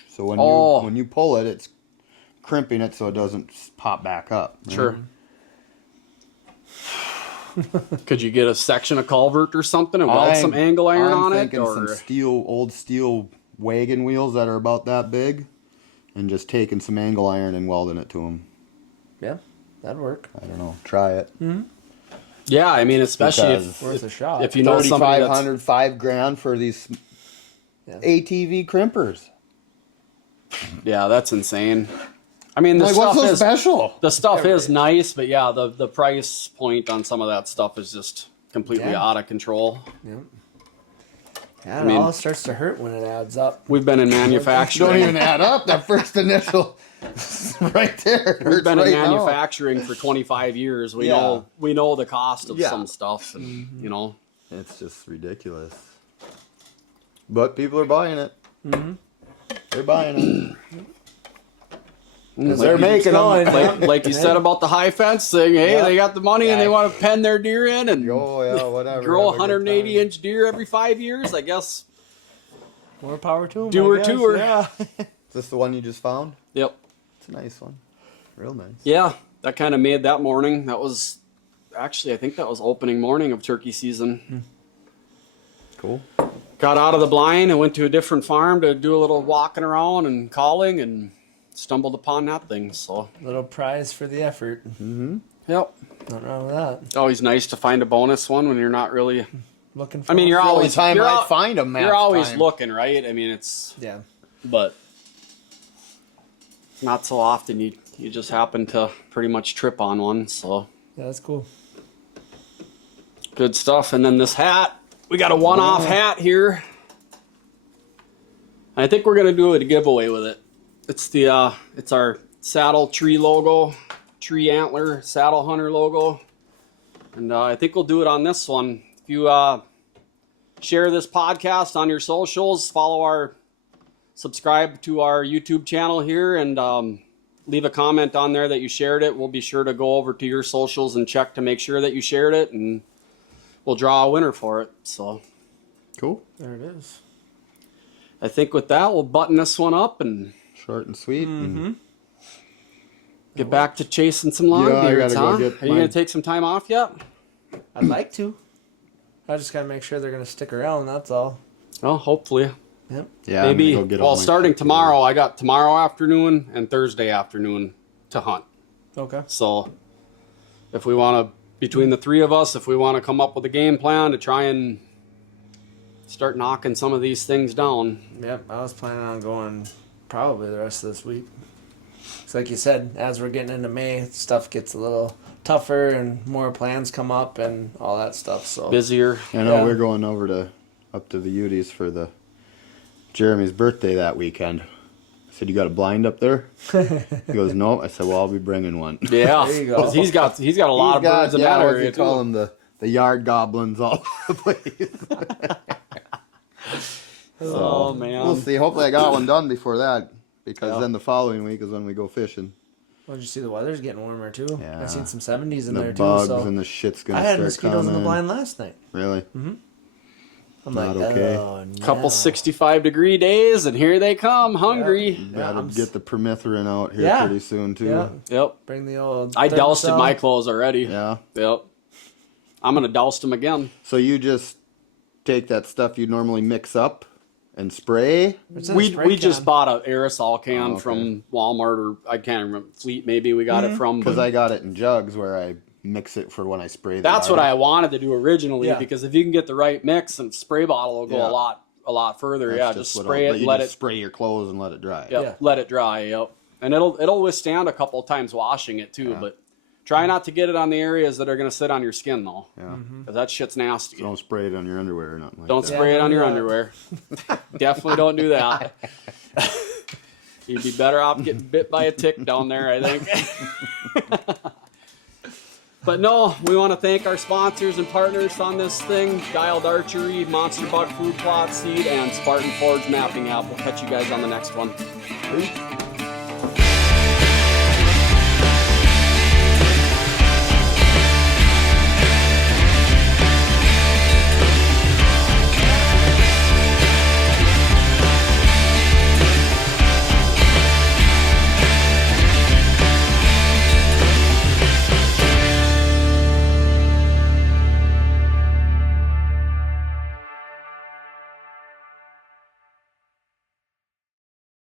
So when you pull it, it's crimping it so it doesn't pop back up. Right? Sure. Could you get a section of culvert or something and weld some angle iron on it? I'm thinking some old steel wagon wheels that are about that big, and just taking some angle iron and welding it to them. Yeah, that'd work. I don't know. Try it. Yeah, I mean, especially Worth a shot. if you know somebody that's... $3,500, $5,000 for these ATV crimpers. Yeah, that's insane. I mean, the stuff what's so is special? The stuff is nice, but yeah, the price point on some of that stuff is just completely out of control. Yep. Yeah, it all starts to hurt when it adds up. We've been in manufacturing. Don't even add up. That first initial, right there. We've been in manufacturing for 25 years. We know the cost of some stuff, and it's just ridiculous. But people are buying it. They're buying it. They're making them. Like you said about the high fence thing. Hey, they got the money and they want to pen their deer in and whatever. Grow a 180-inch deer every 5 years. I guess. More power to them. Do her to her. Yeah. Is this the one you just found? Yep. It's a nice one. Real nice. Yeah, that kind of made that morning. That was actually, I think that was opening morning of turkey season. Cool. Got out of the blind and went to a different farm to do a little walking around and calling and stumbled upon that thing. So little prize for the effort. Yep. Nothing wrong with that. It's always nice to find a bonus one when you're not really looking for. I mean, you're always find them. You're always looking, right? I mean, it's but not so often you just happen to pretty much trip on one. So yeah, that's cool. Good stuff. And then this hat, we got a one-off hat here. I think we're gonna do a giveaway with it. It's our saddle tree logo, tree antler saddle hunter logo, and I think we'll do it on this one. If you share this podcast on your socials, subscribe to our YouTube channel here, and leave a comment on there that you shared it. We'll be sure to go over to your socials and check to make sure that you shared it, and we'll draw a winner for it. So cool. There it is. I think with that, we'll button this one up and short and sweet. And get back to chasing some longbeards, huh? Are you going to take some time off yet? I'd like to. I just got to make sure they're going to stick around, that's all. Well, hopefully. Yep. Yeah. Maybe, starting tomorrow, I got tomorrow afternoon and Thursday afternoon to hunt. Okay. So if we want to, between the three of us, if we want to come up with a game plan to try and start knocking some of these things down. Yep, I was planning on going probably the rest of this week. It's like you said, as we're getting into May, stuff gets a little tougher and more plans come up and all that stuff. So busier. I know we're going up to the Uties for Jeremy's birthday that weekend. I said, "You got a blind up there?" He goes, "No." I said, "Well, I'll be bringing one." Yeah, there you go. He's got a lot of birds in that area. What do you call them? The yard goblins all over the place. Man, we'll see. Hopefully, I got one done before that, because then the following week is when we go fishing. Well, did you see the weather's getting warmer too? Yeah. I've seen some 70s in The there bugs too. So and the shit's gonna I had start mosquitoes in the coming. blind last night. Really? Mm-hmm. I'm Not like, okay. oh no. Couple 65-degree days, and here they come, hungry. You gotta get the permethrin out here Yeah. pretty soon too. Yeah. Yep. Bring the old. I doused Thermacell. my clothes already. Yeah. Yep. I'm gonna douse them again. So you just take that stuff you normally mix up and spray? It's in a spray We can. just bought an aerosol can Oh, okay. from Walmart, or I can't remember, Fleet maybe we got it from. Because But I got it in jugs where I mix it for when I spray the that's what yard. I wanted to do originally, Yeah. because if you can get the right mix, and spray bottle will go Yeah. a lot further. That's Just what spray but it, you let just it spray your clothes and let it dry. Yep, Yeah. let it dry. Yep, and it'll withstand a couple of times washing it too. Yeah. But try not to get it on the areas that are going to sit on your skin though, Yeah. because that shit's nasty. So don't spray it on your underwear or nothing like Don't that. spray it don't on do your that. underwear. Definitely don't do that. You'd be better off getting bit by a tick down there, I think. But no, we want to thank our sponsors and partners on this thing: Dialed Archery, Monster Buck Food Plot Seed, and Spartan Forge Mapping App. We'll catch you guys on the next one. Peace.